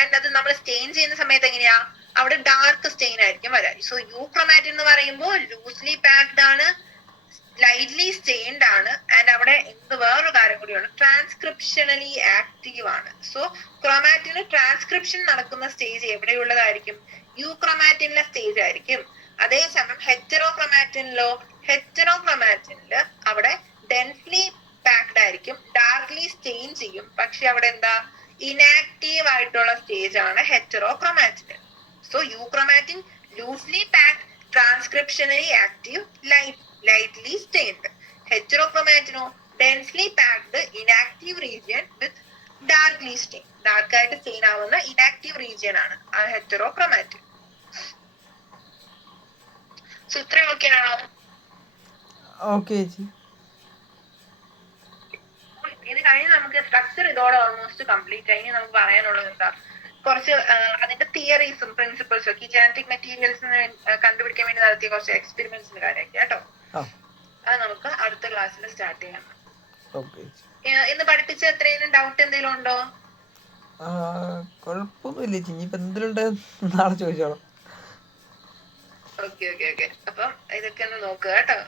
ആൻഡ് അത് നമ്മൾ സ്റ്റെയിൻ ചെയ്യുന്ന സമയത്ത് എങ്ങനെയാ? അവിടെ ഡാർക്ക് സ്റ്റെയിൻ ആയിരിക്കും വരാൻ. സോ യു ക്രോമാറ്റിൻ എന്ന് പറയുമ്പോൾ ലൂസ്ലി പാക്ഡ് ആണ്, ലൈറ്റ്ലി സ്റ്റെയിൻഡ് ആണ്. ആൻഡ് അവിടെ വേറൊരു കാര്യം കൂടിയാണ്, ട്രാൻസ്ക്രിപ്ഷനലി ആക്റ്റീവ് ആണ്. സോ ക്രോമാറ്റിന് ട്രാൻസ്ക്രിപ്ഷൻ നടക്കുന്ന സ്റ്റേജ് എവിടെയുള്ളതായിരിക്കും? യു ക്രോമാറ്റിനിലെ സ്റ്റേജ് ആയിരിക്കും. അതേസമയം ഹെറ്ററോക്രോമാറ്റിനിലോ, ഹെറ്ററോക്രോമാറ്റിനില് അവിടെ ഡെൻസ്ലി പാക്ഡ് ആയിരിക്കും, ഡാർക്ക്ലി സ്റ്റെയിൻ ചെയ്യും. പക്ഷെ അവിടെ എന്താ? ഇനാക്റ്റീവ് ആയിട്ടുള്ള സ്റ്റേജ് ആണ് ഹെറ്ററോക്രോമാറ്റിന്. So you chromatin loosely packed, transcriptionally active, lightly stained. Heterochromatino densely packed, inactive region with darkly stained. Dark ആയിട്ട് സ്റ്റെയിൻ ആവുന്ന inactive region ആണ് ആ heterochromatin. സോ ഇത്രയും ഓക്കെ ആണോ? ഓക്കെ. ഇത് കഴിഞ്ഞ് നമുക്ക് സ്ട്രക്ചർ ഇതോടെ ഓൾമോസ്റ്റ് കംപ്ലീറ്റ് ആയി. ഇനി നമുക്ക് പറയാനുള്ളത് എന്താ, കുറച്ച് അതിന്റെ തിയറീസും പ്രിൻസിപ്പിൾസും ഒക്കെ ജനറ്റിക് മെറ്റീരിയൽസിന് കണ്ടുപിടിക്കാൻ വേണ്ടി നടത്തിയ കുറച്ച് എക്സ്പെരിമെന്റ്സിന്റെ കാര്യമൊക്കെ കേട്ടോ. അത് നമുക്ക് അടുത്ത ക്ലാസ്സിൽ സ്റ്റാർട്ട് ചെയ്യാം. ഇന്ന് പഠിപ്പിച്ച എത്രയും ഡൗട്ട് എന്തെങ്കിലും ഉണ്ടോ? കുഴപ്പമൊന്നുമില്ല. ഇനിയിപ്പോ എന്തിലുണ്ട് നാളെ ചോദിച്ചോളാം. Okay okay okay. അപ്പം ഇതൊക്കെ ഒന്ന് നോക്കുക കേട്ടോ.